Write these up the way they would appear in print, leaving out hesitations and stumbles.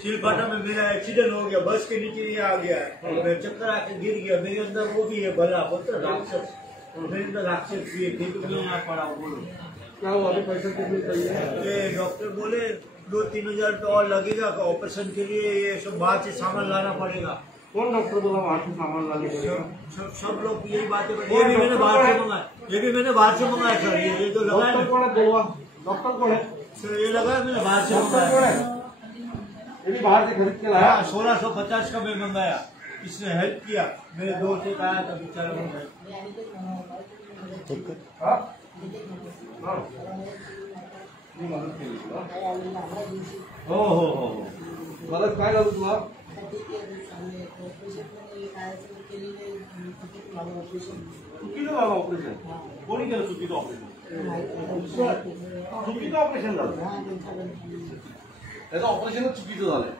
सिलपाटा में मेरा एक्सीडेंट हो गया, बस के नीचे ये आ गया, मैं चक्कर आके गिर गया, मेरे अंदर वो भी है भला बोलते राक्षस, मेरे अंदर राक्षस भी है, फिर मैं यहाँ पड़ा हूँ। बोलो क्या हुआ? अभी पैसा कितने चाहिए? ये डॉक्टर बोले 2-3 हजार रुपया और लगेगा ऑपरेशन के लिए, ये सब बाहर से सामान लाना पड़ेगा। कौन डॉक्टर बोला वहाँ से सामान लाने के लिए? सब लोग यही बातें कर, ये भी मैंने बाहर से मंगाया, ये भी मैंने बाहर से मंगाया सर, ये तो लगा है। कौन है बोलवा? डॉक्टर कौन है सर? ये लगा है मैंने बाहर से डॉक्टर कौन है? ये भी बाहर से खरीद के लाया? 1650 का मैं मंगाया, इसने हेल्प किया, मेरे दोस्त से कहा था बेचारा मंगाया। मदत केली तुला? हो मदत काय झालं तुला? चुकीचं झालं ऑपरेशन? कोणी केलं चुकीचं ऑपरेशन? चुकीचं ऑपरेशन झालं? त्याचं ऑपरेशनच चुकीचं झालंय.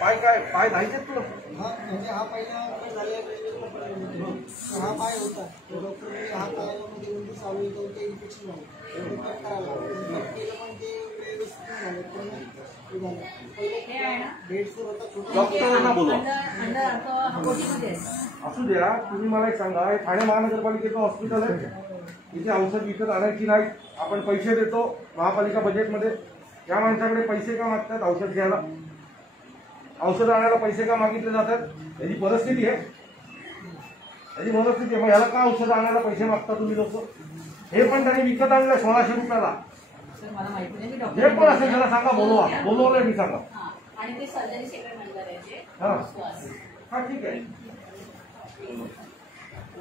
पाय काय पाय धायचे तुला? म्हणजे हा पहिला झाले हा पाय होता डॉक्टर हा पायामध्ये उंची चालू येतो ते इन्फेक्शन झालं करायला केलं पण ते व्यवस्थित झालं पूर्ण झालं. बेडसूर होता डॉक्टरांना बोला. असू द्या. तुम्ही मला एक सांगा, हे ठाणे महानगरपालिकेचं हॉस्पिटल आहे, इथे औषध विकत आणायची नाही, आपण पैसे देतो महापालिका बजेटमध्ये, या माणसाकडे पैसे का मागतात औषध घ्यायला? औषध आणायला पैसे का मागितले जातात? याची परिस्थिती आहे, याची परिस्थिती आहे. मग याला का औषध आणायला पैसे मागता तुम्ही लोक? हे पण त्यांनी विकत आणलं 1600 रुपयाला. जे पण असेल त्याला सांगा, बोलवलंय मी, सांगा. हा ठीक है.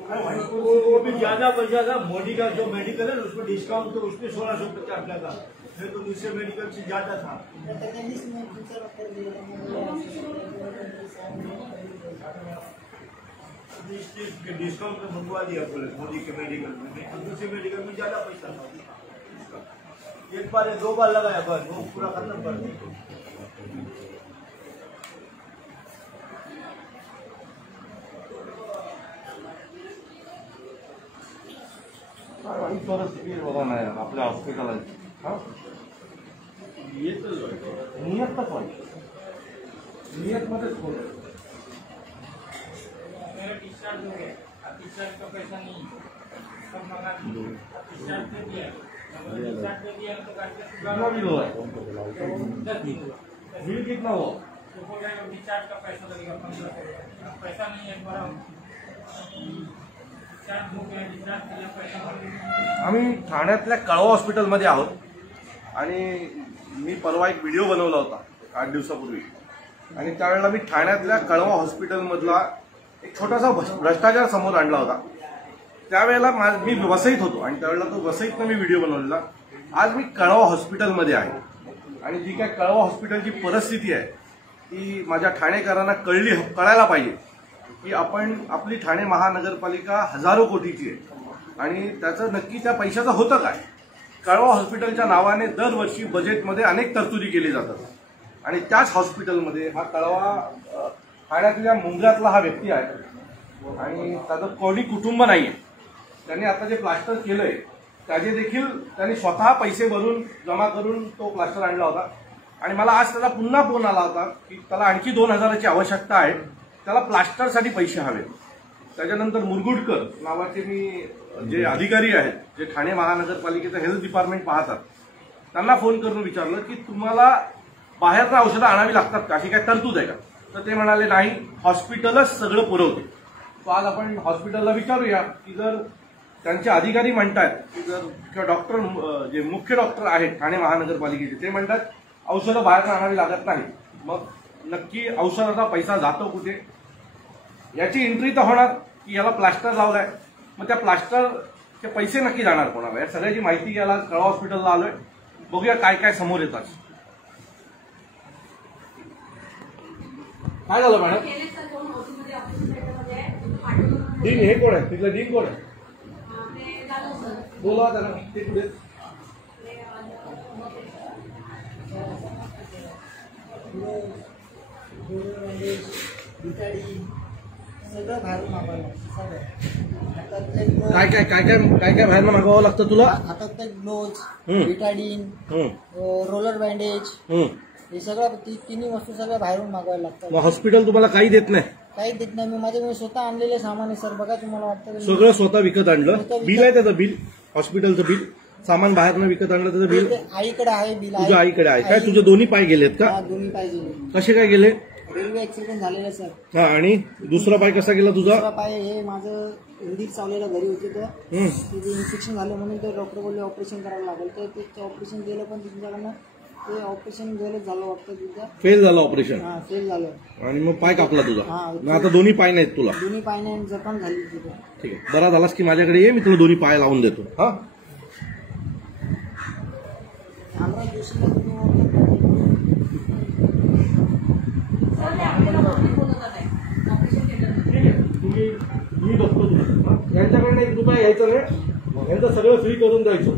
वो भी ज्यादा पैसा था, मोदी का जो मेडिकल है उसमें डिस्काउंट तो उसमें 1650 लगा, फिर तो दूसरे मेडिकल से ज्यादा था. डिस्काउंट में मंगवा दिया बोले मोदी के मेडिकल में, दूसरे मेडिकल में ज्यादा पैसा था. एक बार 2 बार लगाया बस, वो पूरा खत्म कर दिया. परिस्थिती बघा नाही आपल्या हॉस्पिटलाची. नियत तर पण नियत मध्येच खोल. डिस्चार्ज हो गया, डिस्चार्ज का पैसा नहीं सब मंगा डिस्चार्ज दे दिया, डिस्चार्ज दे दिया तो कितना बिल हुआ है? बिल कितना हुआ? तो बोल रहे डिस्चार्ज का पैसा लगेगा 1500. पैसा नहीं है बड़ा, डिस्चार्ज हो गया, डिस्चार्ज के लिए पैसा. आम्ही ठाण्यातल्या कळवा हॉस्पिटलमध्ये आहोत आणि मी परवा एक व्हिडिओ बनवला होता 8 दिवसापूर्वी, आणि त्यावेळेला मी ठाण्यातल्या कळवा हॉस्पिटलमधला एक छोटासा भ्रष्टाचार समोर आणला होता. त्यावेळेला मी वसईत होतो आणि त्यावेळेला तो वसईतनं मी व्हिडिओ बनवलेला. आज मी कळवा हॉस्पिटलमध्ये आहे आणि जी काय कळवा हॉस्पिटलची परिस्थिती आहे ती माझ्या ठाणेकरांना कळायला पाहिजे की आपली ठाणे महानगरपालिका हजारो कोटीची आहे आणि त्याचं नक्की त्या पैशाचं होतं काय. कळवा हॉस्पिटलच्या नावाने दरवर्षी बजेटमध्ये अनेक तरतुदी केली जातात आणि त्याच हॉस्पिटलमध्ये हा कळवा ठाण्यातल्या मुंब्र्यातला हा व्यक्ती आहे आणि त्याचं कोणी कुटुंब नाहीये. त्यांनी आता जे प्लास्टर केलंय त्याचे देखील त्यांनी स्वतः पैसे भरून जमा करून तो प्लास्टर आणला होता आणि मला आज त्याचा पुन्हा फोन आला होता की त्याला आणखी 2000ची आवश्यकता आहे, त्याला प्लास्टरसाठी पैसे हवे. त्याच्यानंतर मुरगुडकर नावाचे मी जे अधिकारी आहेत जे ठाणे महानगरपालिकेचं हेल्थ डिपार्टमेंट पाहतात त्यांना फोन करून विचारलं की तुम्हाला बाहेरचं औषधं आणावी लागतात का, अशी काय तरतूद आहे का? तर ते म्हणाले नाही, हॉस्पिटलच सगळं पुरवते. तो आज आपण हॉस्पिटलला विचारूया की जर त्यांचे अधिकारी म्हणतात की जर किंवा डॉक्टर जे मुख्य डॉक्टर आहेत ठाणे महानगरपालिकेचे ते म्हणतात औषधं बाहेर आणावी लागत नाही, मग नक्की औषधाचा पैसा जातो कुठे याची एंट्री तर होणार की याला प्लास्टर लावलाय, मग त्या प्लास्टरचे पैसे नक्की जाणार कोणाला, या सगळ्याची माहिती घ्यायला कळवा हॉस्पिटलला आलोय. बघूया काय काय समोर येतात. काय झालं मॅडम? डीन हे कोण आहे? तिथलं डीन कोण आहे? बोला त्यांना. ते पुढे सगळं बाहेरून मागवायला सगळं काय काय काय काय काय काय बाहेरनं मागवावं लागतं तुला? हातात ग्लोव्ज, विटाडीन, रोलर बँडेज, हे सगळं तिन्ही वस्तू सगळ्या बाहेरून मागवायला लागतात. मग हॉस्पिटल तुम्हाला काही देत नाही? काहीच देत नाही. मी स्वतः आणलेले सामान आहे सर. बघा तुम्हाला वाटतं सगळं स्वतः विकत आणलं? बिल आहे त्याचं? बिल हॉस्पिटलचं बिल? सामान बाहेरनं विकत आणलं त्याचं बिल? आईकडे आहे बिल. तुझ्या आईकडे आहे काय? तुझे दोन्ही पाय गेलेत का? दोन्ही पाय गेले. कसे काय गेले? रेल्वे ऍक्सिडेंट झालेला सर. हा, आणि दुसरा पाय कसा गेला तुझा? दुसरा पाय हे माझं हिंदीत चावलेलं घरी होते तर इन्फेक्शन झालं म्हणून ते डॉक्टर बोलले ऑपरेशन करावं लागेल. तर ते ऑपरेशन केलं पण तुमच्याकडनं ते ऑपरेशन गेलं झालं वाटतं तुझं. फेल झालं ऑपरेशन? हा, फेल झालं. आणि मग पाय कापला तुझा? हा. मग आता दोन्ही पाय नाहीत तुला? दोन्ही पायने जखम झाली तिथे. ठीक आहे, बरा झालास की माझ्याकडे ये, मी तुला दोन्ही पाय लावून देतो. हा, आम्हाला दुसरी मी बघतो तुला. यांच्याकडनं 1 रुपया घ्यायचं नाही, यांचं सगळं फ्री करून द्यायचं.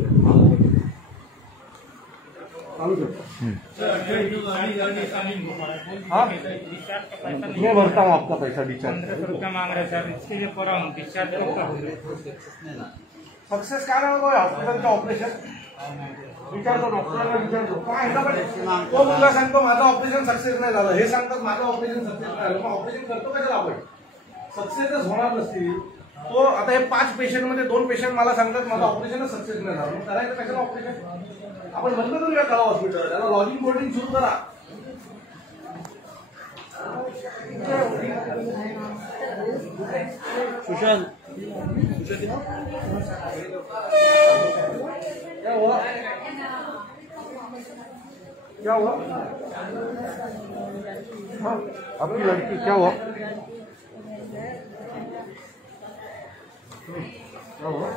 चालू शकतो. मैं भरता हूँ आपका पैसा डिस्चार्ज. 1500 रुपया मांग रहे सर, इसके लिए पूरा हूँ डिस्चार्ज सक्सेस काय नाही हॉस्पिटलचं ऑपरेशन? विचारतो डॉक्टरांना, विचारतो काय तो मुलगा सांगतो माझं ऑपरेशन सक्सेस नाही झालं, हे सांगतात माझं ऑपरेशन सक्सेस नाही झालं. मग ऑपरेशन करतो कशाला आपण? सक्सेसच होणार नसतील. तो आता हे 5 पेशंटमध्ये 2 पेशंट मला सांगतात माझं ऑपरेशनच सक्सेस नाही झालं, मग करायचं कशाला ऑपरेशन? आपण बंद करूया कळवा हॉस्पिटल, त्याला लॉजिंग बोर्डिंग सुरू करा. सुशांत क्या हुआ? क्या हुआ? हाँ, आपकी लड़की क्या हुआ? क्या हुआ?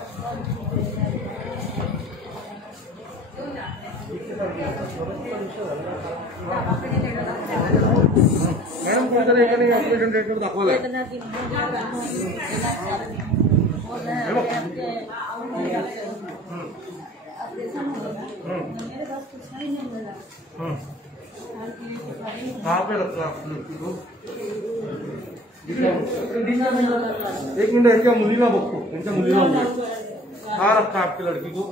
मॅडम कोणतरी एकाने ऑपरेशन थिएटर दाखवलं. कहाँ पे रखा आपने? 1 मिनिट, यांच्या मुलीला बघतो. यांच्या मुलीला बघतो. कहाँ रखा आपकी लड़की को?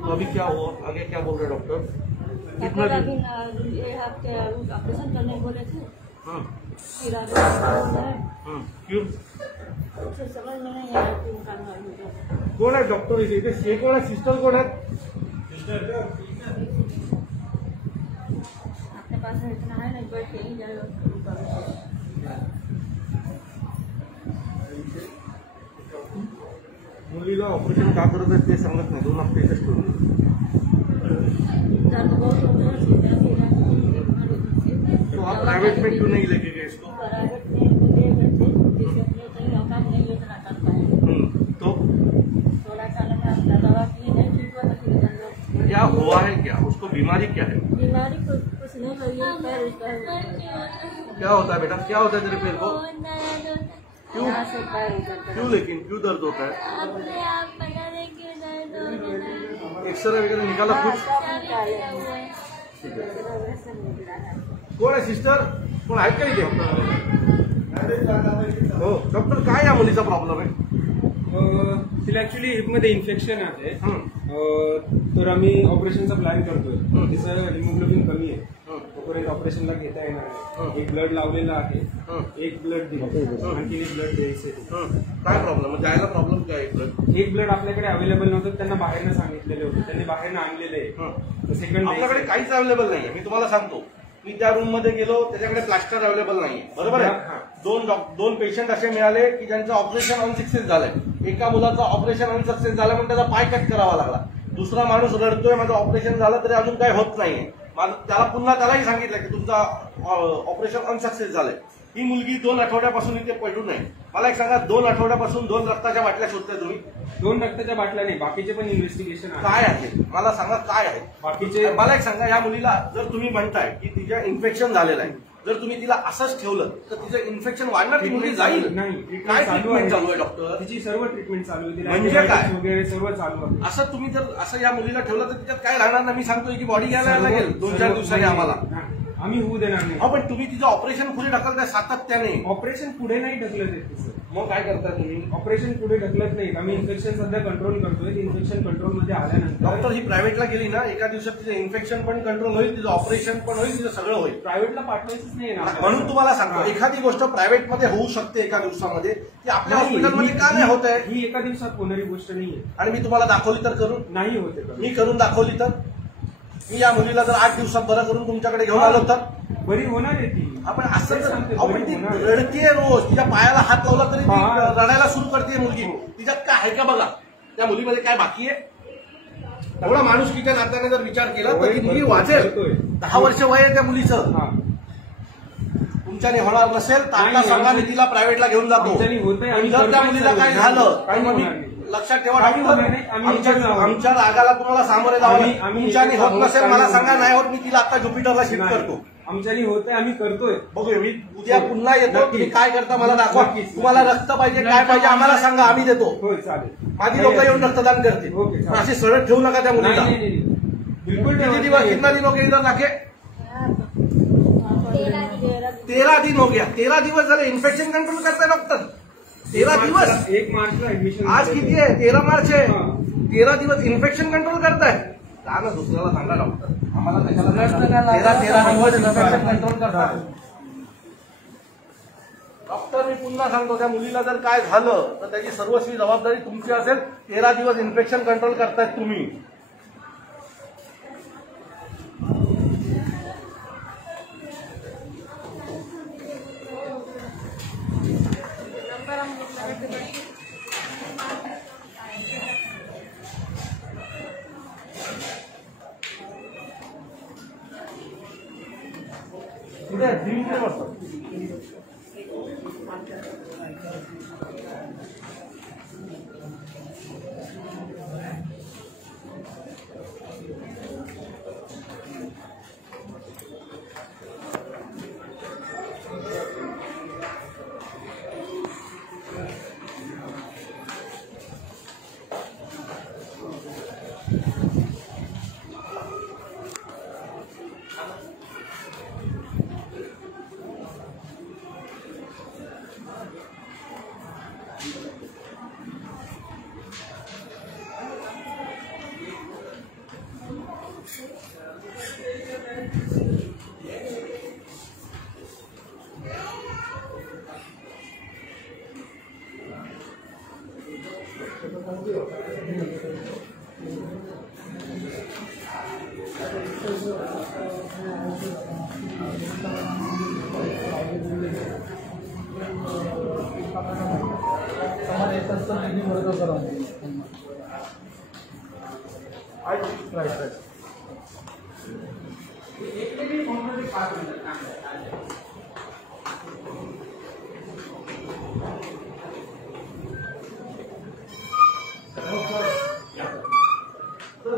तो अभी क्या हुआ? आगे क्या बोल रहे डॉक्टर? कितना दिन? ऑपरेशन करने बोले थे। हाँ, फिर आगे क्यों? समझ में नहीं आया क्यों करना है। कौन है डॉक्टर? ये कौन है? सिस्टर कौन है? आपके पास है इतना है नहीं, बैठ के ही जाएगा। मुलीला ऑपरेशन का करत आहे ते सांगत नाही. 2 हफ्ते इथेच ठेवून. दर्द बहुत होता है, सीधा सीधा तो आप प्राइवेट में क्यों नहीं लेके गए इसको? प्राइवेट में दे गए थे, जिससे अपने कहीं औकात नहीं है इतना कर पाए। तो 16 साल में अपना दवा किए नहीं ठीक हुआ तो फिर जाना। क्या हुआ है? क्या उसको बीमारी क्या है? बीमारी कुछ नहीं हुई है, पैर उसका क्या होता है बेटा? क्या होता है तेरे पैर को? क्यों? यहाँ से पैर उतर क्यों लेकिन क्यों दर्द होता है? एक्सरे वगैरह निकाला कुछ? कोण आहे सिस्टर? कोण आहेत का इथे? हो डॉक्टर, काय या मुलीचा प्रॉब्लेम आहे? तिला ऍक्च्युली हिपमध्ये इन्फेक्शन आहे. तर आम्ही ऑपरेशनचा प्लॅन करतोय. तिचं हिमोग्लोबिन कमी आहे, तोपर्यंत ऑपरेशनला घेता येणार नाही. एक ब्लड लावलेला आहे, एक ब्लड दिलं, आणखी एक ब्लड द्यायचं. काय प्रॉब्लेम? जायला प्रॉब्लेम काय? एक ब्लड आपल्याकडे अवेलेबल नव्हतं, त्यांना बाहेरनं सांगितलेले होते, त्यांनी बाहेरनं आणलेले आहे. सेकंड आपल्याकडे काहीच अवेलेबल नाहीये. मी तुम्हाला सांगतो, मी त्या रूम मध्ये गेलो, त्याच्याकडे प्लास्टर अवेलेबल नाहीये. बरोबर आहे? दोन पेशंट असे मिळाले की ज्यांचं ऑपरेशन अनसक्सेस झालंय. एका मुलाचं ऑपरेशन अनसक्सेस झालं म्हणून त्याचा पाय कट करावा लागला. दुसरा माणूस रडतोय, माझं ऑपरेशन झालं तरी अजून काही होत नाहीये. त्याला पुन्हा त्यालाही सांगितलं की तुमचं ऑपरेशन अनसक्सेस झालंय. ही मुलगी 2 आठवड्यापासून इथे पडू नये. मला एक सांगा, 2 आठवड्यापासून 2 रक्ताच्या बाटल्या शोधताय तुम्ही? 2 रक्ताच्या बाटल्या नाही, बाकीचे पण इन्व्हेस्टिगेशन काय आहे? मला सांगा काय आहे बाकीचे. मला एक सांगा, या मुलीला जर तुम्ही म्हणताय की तिच्या इन्फेक्शन झालेलं आहे, जर तुम्ही तिला असंच ठेवलं तर तिचं इन्फेक्शन वाढणार, ती मुली जाईल. नाही, काय ट्रीटमेंट चालू आहे डॉक्टर? तिची सर्व ट्रीटमेंट चालू आहे. म्हणजे काय? वगैरे सर्व चालू आहे. असं तुम्ही जर असं या मुलीला ठेवलं तर तिच्यात काय राहणार ना? मी सांगतोय की बॉडी घ्यायला लागेल 2-4 दिवसांनी आम्हाला. आम्ही होऊ देणार नाही. पण तुम्ही तिचं ऑपरेशन पुढे ढकलताय सातत्याने. ऑपरेशन पुढे नाही ढकलत आहे तिचं. मग काय करताय तुम्ही? ऑपरेशन पुढे ढकलत नाही. आम्ही इन्फेक्शन सध्या कंट्रोल करतोय. इन्फेक्शन कंट्रोलमध्ये आल्यानंतर डॉक्टर ही प्रायव्हेटला गेली ना, एका दिवसात तिचं इन्फेक्शन पण कंट्रोल होईल, तिचं ऑपरेशन पण होईल, तिचं सगळं होईल. प्रायव्हेटला पाठवायचंच नाही ना. म्हणून तुम्हाला सांगतो, एखादी गोष्ट प्रायव्हेटमध्ये होऊ शकते एका दिवसामध्ये, ती आपल्या हॉस्पिटलमध्ये का नाही होत आहे? ही एका दिवसात होणारी गोष्ट नाहीये. आणि मी तुम्हाला दाखवली तर करून? नाही होते. मी करून दाखवली तर? मी या मुलीला जर 8 दिवसात बरं करून तुमच्याकडे घेऊन आलो तर बरी होणार आहे ती. आपण असं आपण ती रडतीये रोज, तिच्या पायाला हात लावला तरी ती रडायला सुरू करते मुलगी. तिच्यात काय आहे का बघा, त्या मुलीमध्ये काय बाकी आहे? एवढा माणुसकीच्या नात्याने जर विचार केला तर ती मुली वाचेल. 10 वर्ष वय आहे त्या मुलीचं. तुमच्याने होणार नसेल तर आता सांगा, मी तिला प्रायव्हेटला घेऊन जातो. जर त्या मुलीला काय झालं तर मी लक्षात ठेवा डॉक्टर, आमच्या रागाला तुम्हाला सामोरे जावं. तुमच्याने होत नसेल मला सांगा, नाही होत मी तिला आता ज्युपिटरला शिफ्ट करतो. आमच्यानी होतंय, आम्ही करतोय. बघूया, मी उद्या पुन्हा येतो. तुम्ही काय करता मला दाखवा. तुम्हाला रक्त पाहिजे, काय पाहिजे आम्हाला सांगा, आम्ही देतो. होय, चालेल. माझी लोक येऊन रक्तदान करतील. असे सरळ ठेवू नका त्या मुलीला. बिलकुल. किती दिवस? कितना दिन हो गया इधर लाके? 13 दिन हो गया. 13 दिवस झाले. इन्फेक्शन कंट्रोल करताय डॉक्टर? 13 दिवस. 1 मार्चला ऍडमिशन. आज किती आहे? 13 मार्च आहे. 13 दिवस इन्फेक्शन कंट्रोल करताय का? ना दुसऱ्याला सांगा डॉक्टर, आम्हाला 13 दिवस इन्फेक्शन कंट्रोल करतात. डॉक्टर, मी पुन्हा सांगतो, त्या मुलीला जर काय झालं तर त्याची सर्वस्वी जबाबदारी तुमची असेल. 13 दिवस इन्फेक्शन कंट्रोल करतायत तुम्ही.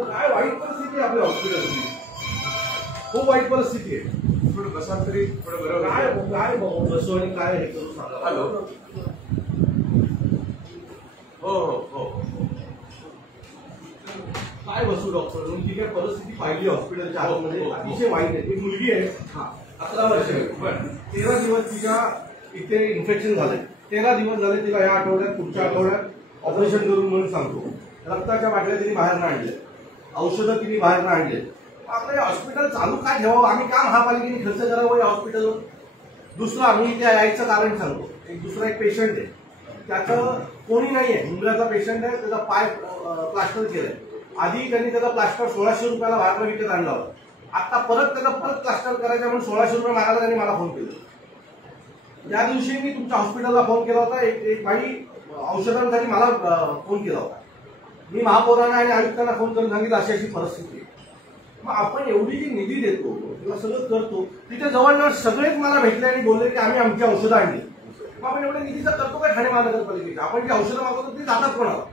काय वाईट परिस्थिती आहे आपल्या हॉस्पिटलची, खूप वाईट परिस्थिती आहे. थोडं बसा तरी थोडं बरं. काय बसू आणि काय हे करू सांगा. हॅलो. हो हो हो. काय काय बसू डॉक्टर म्हणून ती काय परिस्थिती पाहिली हॉस्पिटलच्या आतमध्ये अतिशय वाईट आहे. ती मुलगी आहे 11 वर्ष 13 दिवस तिच्या इथे इन्फेक्शन झालंय. 13 दिवस झाले तिला या आठवड्यात पुढच्या आठवड्यात ऑपरेशन करून म्हणून सांगतो. रक्ताच्या बाटल्या तिने बाहेरनं आणले, औषधं तिने बाहेरनं आणले. आपलं हॉस्पिटल चालू काय ठेवावं, आम्ही का महापालिकेने खर्च करावं या हॉस्पिटलवर. दुसरं आम्ही त्या यायचं कारण सांगतो. दुसरा एक पेशंट आहे, त्याचं कोणी नाहीये, मुंबईचा पेशंट आहे, त्याचा पाय प्लास्टर केलाय. आधी त्यांनी त्याचा प्लास्टर 1600 रुपयाला बाहेर विकत आणला होता. आता परत त्याचा प्लास्टर करायचा म्हणून 1600 रुपये मागायला त्यांनी मला फोन केला. त्या दिवशी मी तुमच्या हॉस्पिटलला फोन केला होता. एक बाई औषधांसाठी मला फोन केला होता. मी महापौरांना आणि आयुक्तांना फोन करून सांगितलं अशी अशी परिस्थिती आहे. मग आपण एवढी जी निधी देतो किंवा सगळं करतो, तिथे जवळजवळ सगळेच मला भेटले आणि बोलले की आम्ही आमची औषधं आणली. मग आपण एवढ्या निधीचं करतो काय ठाणे महानगरपालिकेचं? आपण जी औषधं मागवतो ती जातात कोणाला?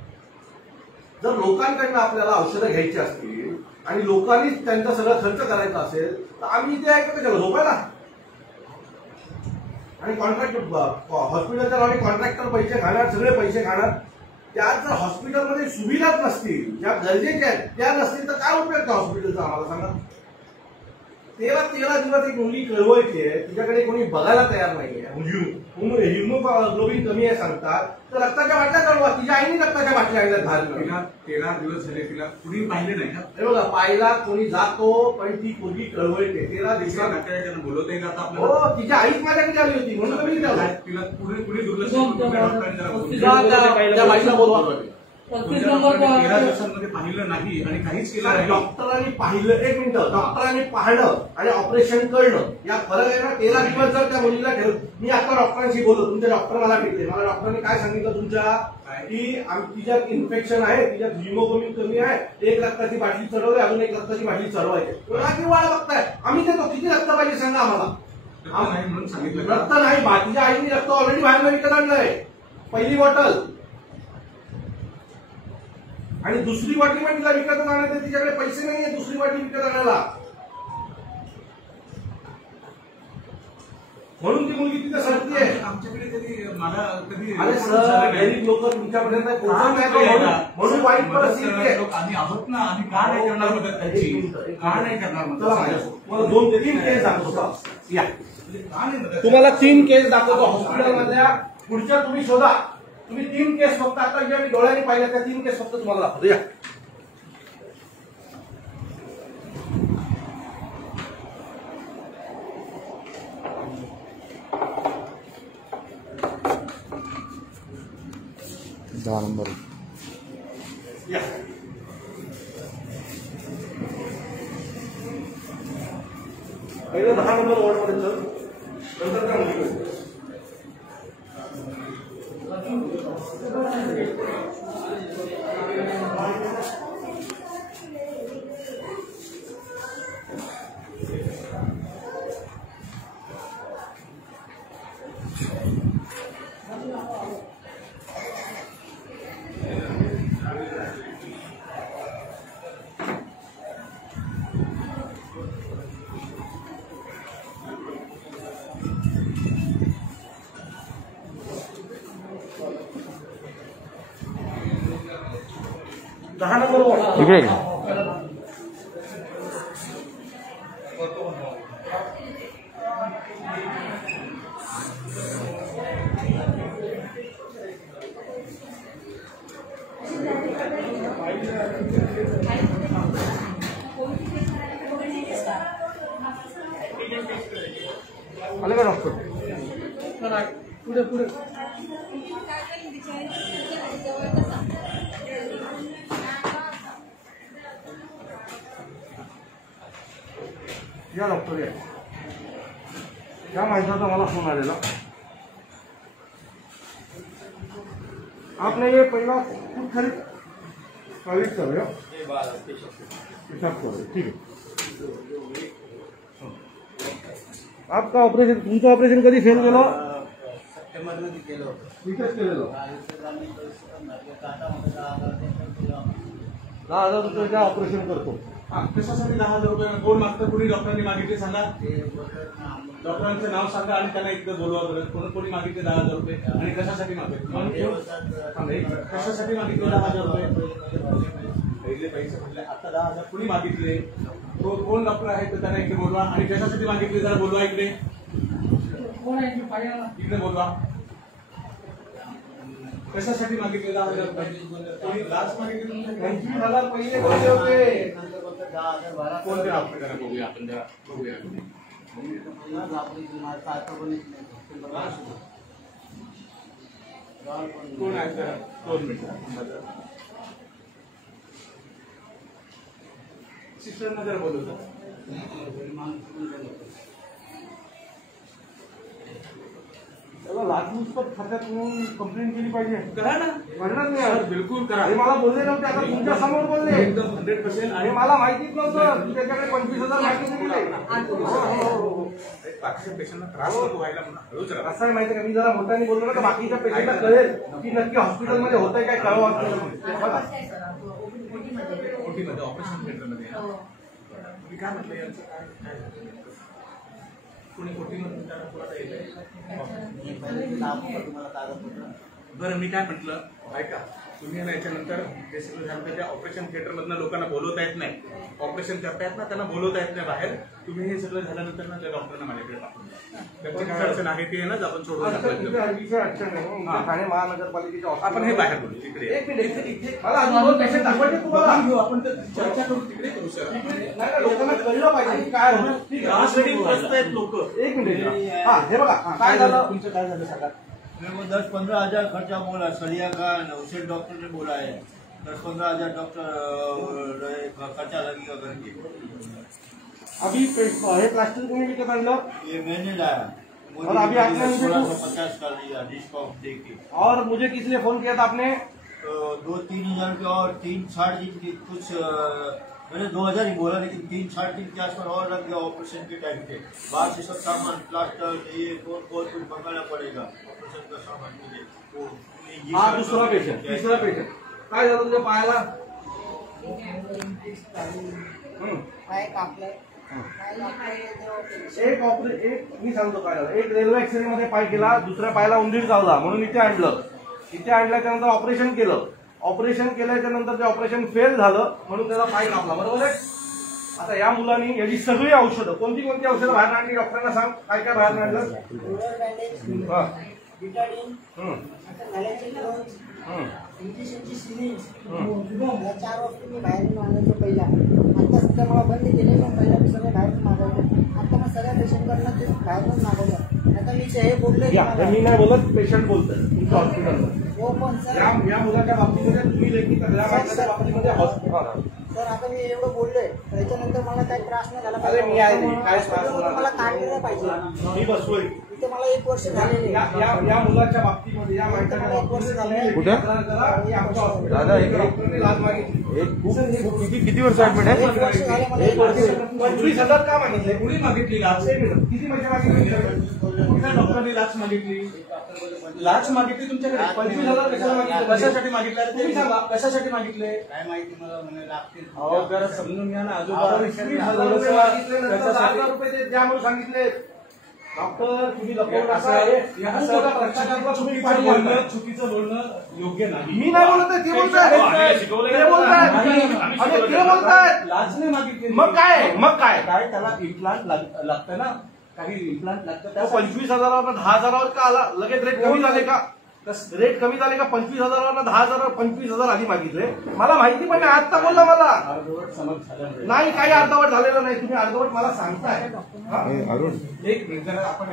जर लोकांकडनं आपल्याला औषधं घ्यायची असतील आणि लोकांनीच त्यांचा सगळं खर्च करायचा असेल तर आम्ही इथे ऐकतो त्याला झोपायला. आणि कॉन्ट्रॅक्ट हॉस्पिटलच्या नावाने कॉन्ट्रॅक्टर पैसे खाणार, सगळे पैसे खाणार. त्यात जर हॉस्पिटलमध्ये सुविधाच नसतील, ज्या गरजेच्या आहेत त्या नसतील तर काय उपयोग त्या हॉस्पिटलचा आम्हाला सांगा. 13 दिवस एक मुलगी कळवायची आहे, तिच्याकडे कोणी बघायला तयार नाहीये. हिमोग्लोबिन कमी आहे सांगतात, तर रक्ताच्या बाटल्या कळवा. तिच्या आईने रक्ताच्या बाटल्या आणल्यात बाहेर. 13 दिवस झाले तिला कुणी पाहिले नाही का? हे बघा, पाहिला कोणी जातो पण ती मुलगी कळवळते. 13 दिवसात नातेवाईकांना बोलवता येईल आता आपल्याला? हो, तिच्या आईच माझ्याकडे आली होती म्हणून मी तिला कुणी दुर्लक्ष त्या बाईला बोलवा. 13 दिवसांमध्ये पाहिलं नाही आणि काहीच केलं नाही. डॉक्टरांनी पाहिलं, एक मिनिट, डॉक्टरांनी पाहणं आणि ऑपरेशन करणं या फरक आहे ना. 13 दिवस जर त्या मुलीला ठेवलं. मी आता डॉक्टरांशी बोललो, तुमचे डॉक्टर मला भेटले. मला डॉक्टरांनी काय सांगितलं तुमच्या की तिच्यात इन्फेक्शन आहे, तिच्यात हिमोग्लोबिन कमी आहे, एक रक्ताची बाटली चढवली, अजून एक रक्ताची बाटली चढवायची. किती वाढ बघताय? आम्ही देतो. किती रक्त पाहिजे सांगा आम्हाला. म्हणून सांगितलं रक्त नाही, बाकीच्या आईने रक्त ऑलरेडी बाहेर विकत आणलंय. पहिली बॉटल आणि दुसरी बाटली पण तिला विकत आणायचं. तिच्याकडे पैसे नाहीये दुसरी बाटली विकत आणायला, म्हणून ती मुलगी तिथे सरती आहे. आमच्याकडे कधी मला कधी अरे सर, गरीब लोक तुमच्यापर्यंत म्हणून वाईट परिस्थिती आहे. आम्ही आहोत ना, आम्ही का नाही करणार मदत त्याची? का नाही करणार मदत? मला 2 ते 3 केस दाखवतो. या का नाही मदत? तुम्हाला 3 केस दाखवतो हॉस्पिटलमधल्या. पुढच्या तुम्ही शोधा. तुम्ही 3 केस फक्त आता ज्या मी डोळ्याने पाहिल्या त्या 3 केस फक्त तुम्हाला दाखवतो. या या पहिलं 10 नंबर वॉर्डमध्ये चल, नंतर त्या मुलीकडे. इकडे आले का डॉक्टर? पुढे पुढे या डॉक्टर. या माणसाचा मला फोन आलेला. आपने ये पहला खुद खरीद कॉलेज कर रहे हो, हिसाब करो. ठीक है. आपका ऑपरेशन, तुमचं ऑपरेशन कधी फेल गेलं? सप्टेंबरमध्ये केलं होतं. तिथेच केलेलं. हा, 10,000 रुपये ऑपरेशन करतो. कशासाठी 10,000 रुपये कोण मागतं? कुणी डॉक्टरांनी मागितले सांगा. डॉक्टरांचं नाव सांगा आणि त्यांना एकदा बोलवा बरं. कोणी मागितले 10,000 रुपये आणि कशासाठी मागितले? कशासाठी मागितले 10,000 रुपये? पहिले पैसे भरले, आता 10,000 कुणी मागितले, तो कोण डॉक्टर आहे तर त्यांना इकडे बोलवा. आणि कशासाठी मागितले जरा बोलवा इकडे, इकडे बोलवा. कशासाठी मागितले 10,000 रुपये? कोणी लाच मागितली तुमच्याकडे? 25,000 पहिले बोलले होते. कोणते डॉक्टर करा बघूया आपण, जरा बघूया. कोण आहे जरा 2 मिनिटं. सिस्टरना जरा बोलवतो. त्याला लाचलुचपत खात्यात म्हणून कंप्लेंट केली पाहिजे. करा ना, म्हणणार नाही सर, बिलकुल करा. हे मला बोलले नव्हते, आता तुमच्या समोर बोलले. एकदम 100% हे आणि मला माहितीच नव्हतं की त्याच्याकडे 25,000 मागितले दिले. बाकीच्या पेशंटला त्रास नको व्हायला म्हणून हळूच राहा. असं आहे माहिती का, मी जरा मोठ्याने बोललो ना तर बाकीच्या पेशंटला कळेल की नक्की हॉस्पिटलमध्ये होतंय काय, कळवा हॉस्पिटलमध्ये. बघा ओटीमध्ये ऑपरेशन थिएटरमध्ये मी काय म्हटलं यांचं काय कोणी ओटीमध्ये बरं. मी काय म्हटलं ऐका, तुम्ही ना याच्यानंतर जे सगळं झालं तर त्या ऑपरेशन थिएटरमधनं लोकांना बोलवता येत नाही, ऑपरेशन करतायत ना त्यांना बोलवता येत नाही बाहेर. तुम्ही हे सगळं झाल्यानंतर ना त्या डॉक्टरांना माझ्याकडे पाठवून द्या. त्यांची काय अडचण आहे ते ना आपण सोडून टाकलं. ठाणे महानगरपालिकेच्या आपण हे बाहेर बोलू तिकडे. एक मिनिट, मला अजून 2 पेशंट दाखवायचे तुम्हाला. घेऊ आपण तर चर्चा करू तिकडे करू सर. नाही, लोकांना कळलं पाहिजे की काय होतं. ठीक आहे, लोक एक मिनिट. हा, हे बघा काय झालं. तुमचं काय झालं सांगा. मेरे को 10-15 हजार खर्चा बोला, सलिया का नौसेट डॉक्टर ने बोला है 10-15 हजार डॉक्टर खर्चा लगेगा करके. अभी हे प्लास्टर कोणी विकत आणलं ये मैंने लाया, और अभी आपने मुझे 1650 कर दिया डिस्काउंट दे के. और मुझे किस लिए फोन किया था आपने? 2-3 हजार रुपया और 3-4 दिन की कुछ मैंने 2000 ही बोला, लेकिन 3-4 दिन के आसपास और लग गया ऑपरेशन के टाइम पे. बाहर से सब सामान प्लास्टर ये बहुत कुछ मंगाना पड़ेगा ऑपरेशन का सामान मुझे. वो हा दुसरा पेशंट, तिसरा पेशंट. काय झालं तुझ्या पायाला? पाय कापलाय. एक मी सांगतो काय झालं. एक रेल्वे ऍक्सिडेंट मध्ये पाय गेला, दुसऱ्या पायाला उंदीर चावला म्हणून इथे आणलं. इथे आणल्याच्यानंतर ऑपरेशन केलं. ऑपरेशन केल्याच्या नंतर ते ऑपरेशन फेल झालं म्हणून त्याला पाय कापला. बरोबर आहे. आता या मुलांनी याची सगळी औषधं, कोणती कोणती औषधं बाहेर आणली डॉक्टरांना सांग. काय काय बाहेर आणलं? हा. बिटाडीन, झाल्याचे ग्लोव्ज, इंजेक्शनची सिरिंज, 4 वस्तू मी बाहेरून आणायचो पहिला. आता सध्या मला बंद केले, पण पहिला मी सगळं बाहेरून मागवलं. आता मग सगळ्या पेशंटकडनं ते बाहेरून मागवलं. आता मी हे बोलले मी नाही बोलत, पेशंट बोलतोय तुमच्या हॉस्पिटलमध्ये. हो पण सर, या मुलाच्या बाबतीमध्ये तुम्ही लेखी तक्रार मांडण्याच्या बाबतीमध्ये हॉस्पिटल. सर आता मी एवढं बोललोय, त्याच्यानंतर मला काही त्रास नाही झाला अरे मी आहे, काय त्रास हॉस्पिटलमध्ये मला काढलेलं पाहिजे. मी बसलोय इथे मला 1 वर्ष झालेले. या मुलाच्या बाबतीमध्ये, या माणसाच्या बाबतीमध्ये कुठे? दादा डॉक्टरने लाच मागितली. किती वर्ष ऍडमिट आहे? 1 वर्ष झाले मला. 1 वर्ष 25,000 का मागितले? कुणी मागितली लाच? किती पैसे मागितले? कुठल्या डॉक्टरांनी लाच मागितली? लाच मागितली तुमच्याकडे? 25,000 कशाला मागितले? कशासाठी मागितले? अरे तुम्ही सांगा, कशासाठी मागितले? काय माहिती मला म्हणे लागतील. अहो जरा समजून घ्या ना. आजोबा 20,000 रुपये मागितले, नंतर 10,000 रुपये द्या म्हणून सांगितले. डॉक्टर तुम्ही लपवून असा आहे. चुकीचं बोलणं योग्य नाही. मी नाही बोलत आहे, ते बोलताय. ते बोलताय. लाच नाही मागितली. मग काय? काय त्याला इम्प्लांट लागतं ना, काही इम्प्लांट लागतं. त्या 25,000 10,000 का आला? लगेच रेट कमी झाले का? रेट कमी झाले का? 25,000 10,000 25,000 आधी मागितले. मला माहिती पण नाही, आता बोलला मला. अर्धवट समज झाल्यामुळे नाही, काही अर्धवट झालेलं नाही. तुम्ही अर्धवट मला सांगताय. एक मिनिट जरा आपण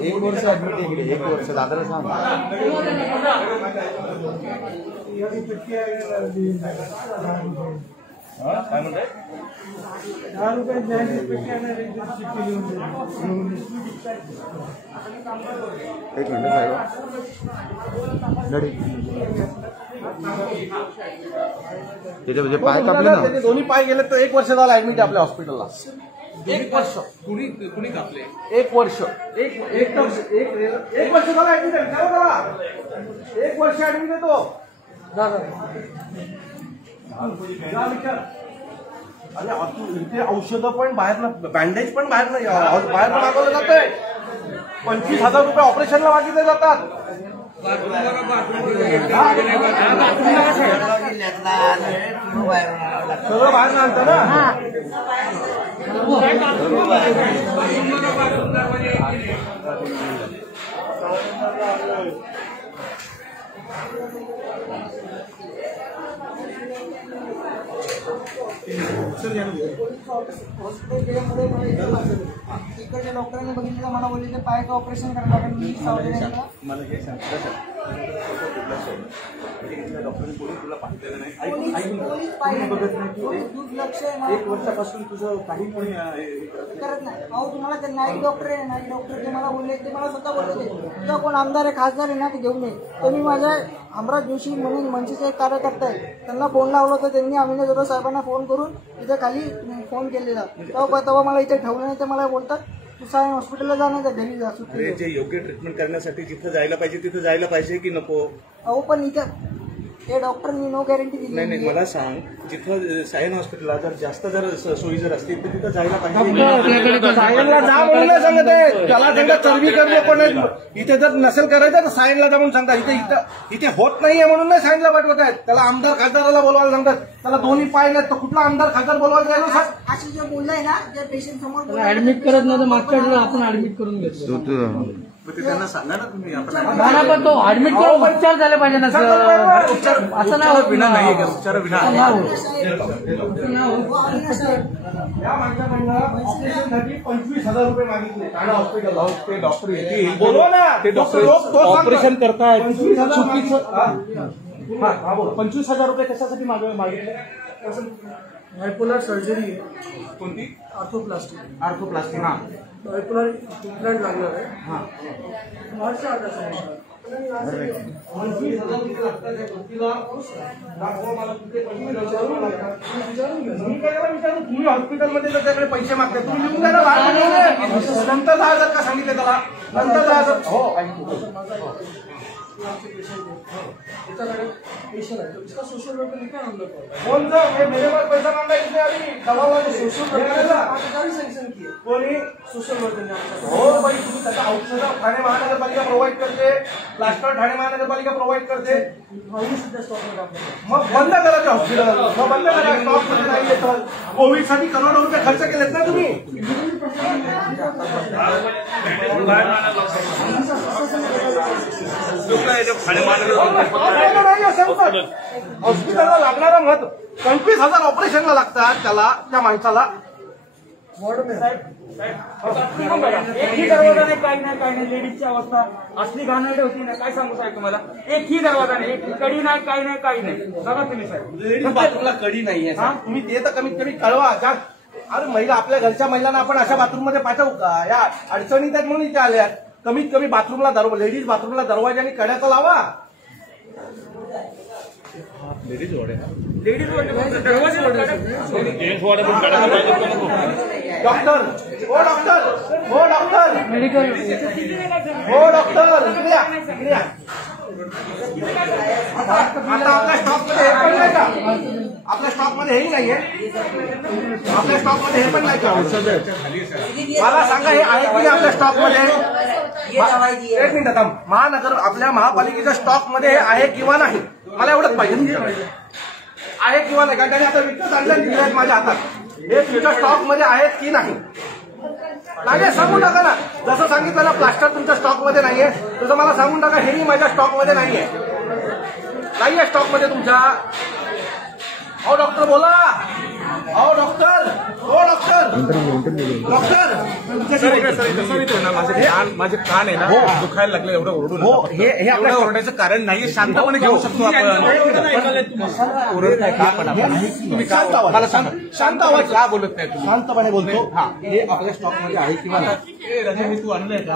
1 वर्ष ऍडमिट आहे इकडे. 1 वर्ष दादाला सांग. काय म्हणताय? 10 रुपये पेटी आणणार एक मिनिट साहेब. त्याचे म्हणजे पाय कापले ना. त्याचे दोन्ही पाय गेले तर 1 वर्ष झालं ऍडमिट आहे आपल्या हॉस्पिटलला. 1 वर्ष. कुणी कापले? 1 वर्ष. एक वर्ष झालं ऍडमिट आहे. विचारा मला. 1 वर्ष ऍडमिट आहे तो. अरे इथे औषधं पण बाहेर, बँडेज पण बाहेर मागवलं जातंय. 25,000 रुपये ऑपरेशनला मागितले जातात. सगळं बाहेर आणतं ना. हॉस्पिटल गेल्यामुळे मला इथं लागलं. इकडच्या डॉक्टरांनी बघितलं मला बोलले की पायाचं ऑपरेशन करायला लागेल. मी सावधान मला हे सांगता डॉक्टरांनी कोणी तुला पाहिलेलं नाही. दुर्लक्ष आहे मला. 1 वर्षापासून तुझं काही कोणी करत नाही. अहो तुम्हाला ते नाईक डॉक्टर आहे, नाईक डॉक्टर जे मला बोलले ते मला स्वतः बोलले तुझा कोण आमदार आहे, खासदार आहे ना ते घेऊन ये. तर मी माझ्या हमराज जोशी म्हणून मनसेचे एक कार्यकर्ता आहे त्यांना फोन लावला तर त्यांनी अमिना जोरा साहेबांना फोन करून इथे खाली फोन केलेला. तेव्हा मला इथे ठेवलं नाही तर मला बोलतात तू सायन हॉस्पिटलला जा नाही तर घरी जा. अरे जे योग्य ट्रीटमेंट करण्यासाठी जिथं जायला पाहिजे तिथं जायला पाहिजे की नको? अहो पण इथं ते डॉक्टरनी नो गॅरंटी दिली नाही नाही, मला सांग जिथं सायन हॉस्पिटलला जर जास्त जर सोयी जर असतील तर तिथं जायला पाहिजे. सायनला जा म्हणून नाही सांगत आहे. त्याला त्यांना चरबी करणे पण इथे जर नसेल करायचं तर सायनला जा म्हणून सांगतात. इथे होत नाहीये म्हणून नाही सायनला पाठवत आहेत. त्याला आमदार खासदाराला बोलवायला सांगतात. त्याला दोन्ही पाय नाहीत तर कुठला आमदार खासदार बोलवायला जायला सांग. अशी जे बोललाय ना त्या पेशंट समोर ऍडमिट करत नव्हतं. मागच्या वेळेला आपण ऍडमिट करून घेतलं. मग ते त्यांना सांगा ना तुम्ही. आपण पण तो ऍडमिट करून उपचार झाले पाहिजे ना सर. असं नाही होत विना नाही का उपचार विना या माणसाकडनं ऑपरेशनसाठी 25,000 रुपये मागितले ठाणे हॉस्पिटलला. ते डॉक्टर येतील बोलवा ना. ते डॉक्टर ऑपरेशन करतायत चुकीचं. 25,000 रुपये कशासाठी मागितले? बायपोलर सर्जरी कोणती? आर्थोप्लास्टी. आर्थोप्लास्टी. हा बायपोलर इम्प्लांट लागणार आहे. मार्चच्या आठ तासानंतर. 25,000 रुपये लागतात. व्यक्तीला दाखवा मला कुठे 25,000 रुपये लागतात. मी काय विचारू तुम्ही हॉस्पिटलमध्ये जर त्याकडे पैसे मागते तुम्ही लिहून द्या ना. नंतर 10,000 का सांगितले त्याला? नंतर 10,000. हो त्याच्याकडे पेशंट आहे इसका सोशल वर्कर निकाल हम लोग कोणतं हे मेरे पास पैसा मांगा इसने अभी दवावाले सोशल वर्कर सँक्शन की कोणी सोशल वर्कर ने हो बाई तुम्ही त्याचा औषध ठाणे महानगरपालिका प्रोव्हाइड करते. प्लास्टर ठाणे महानगरपालिका प्रोव्हाइड करते. सध्या स्टॉकमध्ये आपल्याकडे मग बंद करा ते हॉस्पिटल. मग बंद करा. स्टॉक मध्ये नाही येतं. कोविडसाठी करोडो रुपये खर्च केलेत ना तुम्ही. हॉस्पिटलला लागणारा मत 25,000 ऑपरेशनला लागतात त्याला त्या माणसाला. एकही दरवाजा नाही, काही नाही. लेडीजची अवस्था असली घाणेरडी होती ना, काय सांगू साहेब तुम्हाला. एकही दरवाजा नाही, एक कडी नाही, काही नाही. बघा तुम्ही साहेब. लेडीज बाथरूमला कडी नाहीये. तुम्ही ते तर कमीत कमी कळवा. अरे महिला आपल्या घरच्या महिलांना आपण अशा बाथरूम मध्ये पाठवू का? या अडचणीत आहेत म्हणून इथे आल्यात. कमीत कमी बाथरूमला लेडीज बाथरूमला दरवाजाने कड्याचा लावा. लेडीज वॉर्ड आहे. डॉक्टर हो डॉक्टर हो डॉक्टर मेडिकल हो डॉक्टर इकडे या. आता आपल्या स्टॉकमध्ये हे पण नाही का? आपल्या स्टॉकमध्ये हेही नाहीये. आपल्या स्टॉकमध्ये हे पण नाही का? मला सांगा हे आहे की नाही आपल्या स्टॉकमध्ये? एक मिनिट थांब. महानगर आपल्या महापालिकेच्या स्टॉकमध्ये हे आहे किंवा नाही मला एवढंच पाहिजे. आहे किंवा नाही कारण त्याने आता विकत आणलं दिले आहेत माझ्या हातात. हे तुमच्या स्टॉकमध्ये आहेत की नाही? नाही सांगून टाका ना. जसं सांगितलं ना प्लास्टर तुमच्या स्टॉकमध्ये नाहीये तसं मला सांगून टाका हेही माझ्या स्टॉकमध्ये नाहीये स्टॉकमध्ये तुमच्या. अहो डॉक्टर बोला. अहो डॉक्टर हो डॉक्टर माझे कान आहे ना दुखायला लागले. एवढं ओरडून हो हे आपल्या ओरडायचं कारण नाहीये. शांतपणे घेऊ शकतो आपण. तुम्ही शांत आवाज मला सांगा. शांत आवाज का बोलत नाही तुम्ही? शांतपणे बोलतो. हे आपल्या स्टॉकमध्ये आहे किंवा नाही? रजनी तू आणलंय का?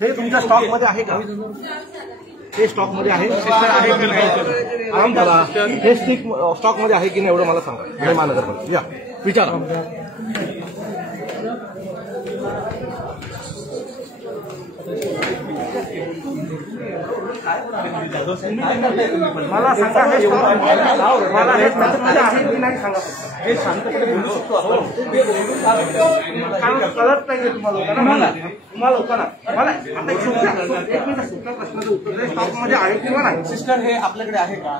हे तुमच्या स्टॉकमध्ये आहे का? हे स्टॉकमध्ये आहे सिस्टर आहे की नाही? आराम करा. हे स्टॉकमध्ये आहे की नाही एवढं मला सांगा. हे महानगरपालिका या विचारा. मला सांगा हे मला हे स्टॉकमध्ये आहे की नाही सांगा. हे शांतपणे बोलू शकतो आपण. कळत नाहीये तुम्हाला लोकांना मला आता एक सोप्या प्रश्नाचं उत्तर आहे. स्टॉकमध्ये आहे किंवा नाही. सिस्टर हे आपल्याकडे आहे का?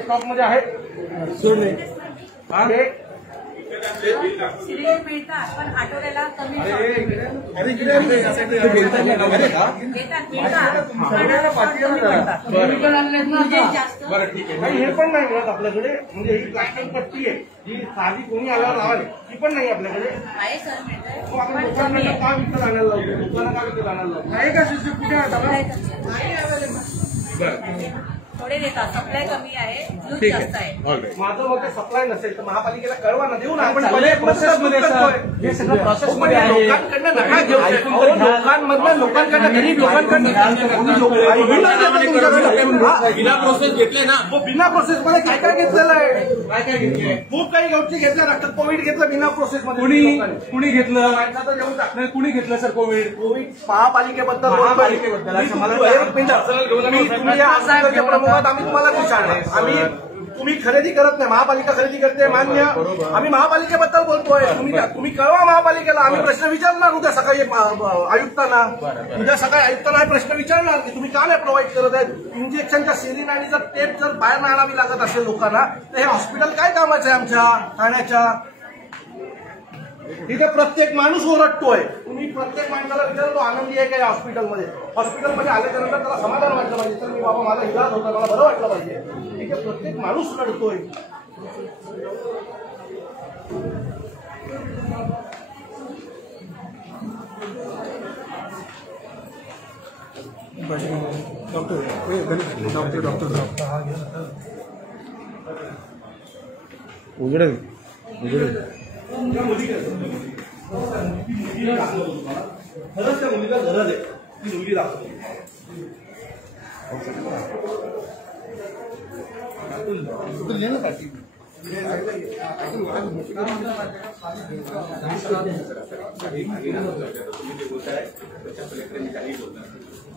स्टॉकमध्ये आहे. सिरियल मिळतात पण आठवड्याला कमी हे पण नाही मिळत आपल्याकडे. म्हणजे ही प्लास्टिक पट्टी आहे ही साधी कोणी आल्यावर लावाली ती पण नाही आपल्याकडे. आहे सर मिळत आपण लोकांना का विकत आणायला लावतो. लोकांना का विकत आणायला लावतो. आहे का सिस्टर? कुठे थोडे देतात. सप्लाय कमी आहे यूज जास्त आहे. माझं मग सप्लाय नसेल तर महापालिकेला कळवा ना. देऊ ना आपण. प्रोसेसमध्ये हे सगळं प्रोसेसमध्ये आहे. लोकांकडनं नका घेऊ. लोकांमधनं लोकांकडनं गरीब लोकांकडनं बिना प्रोसेस घेतले ना. बिना प्रोसेस मध्ये काय काय घेतलेलं आहे. खूप काही गोष्टी घेतल्या. रक्त कोविड घेतलं बिना प्रोसेस मध्ये. कुणी घेतलं? कुणी घेतलं सर कोविड? महापालिकेबद्दल प्रमुखात आम्ही तुम्हाला विचारणार. आम्ही तुम्ही खरेदी करत नाही. महापालिका खरेदी करते मान्य. आम्ही महापालिकेबद्दल बोलतोय. तुम्ही कळवा महापालिकेला. आम्ही प्रश्न विचारणार उद्या सकाळी आयुक्तांना. उद्या सकाळी आयुक्तांना प्रश्न विचारणार की तुम्ही का नाही प्रोव्हाइड करत आहेत. इंजेक्शनच्या सेलिन आणि जर टेप जर बाहेर आणावी लागत असेल लोकांना तर हे हॉस्पिटल काय कामाचं आहे आमच्या ठाण्याच्या. तिथे प्रत्येक माणूस ओरडतोय. तुम्ही प्रत्येक माणसाला विचारा तो आनंदी आहे का या हॉस्पिटलमध्ये. हॉस्पिटलमध्ये आल्याच्या नंतर त्याला समाधान वाटलं पाहिजे. तर मी बाबा माझा इलाज होता मला बरं वाटलं पाहिजे. तिथे प्रत्येक माणूस रडतोय. उघडे खरंच त्या मुलीला गरज आहे. ती मुलगी दाखवतो.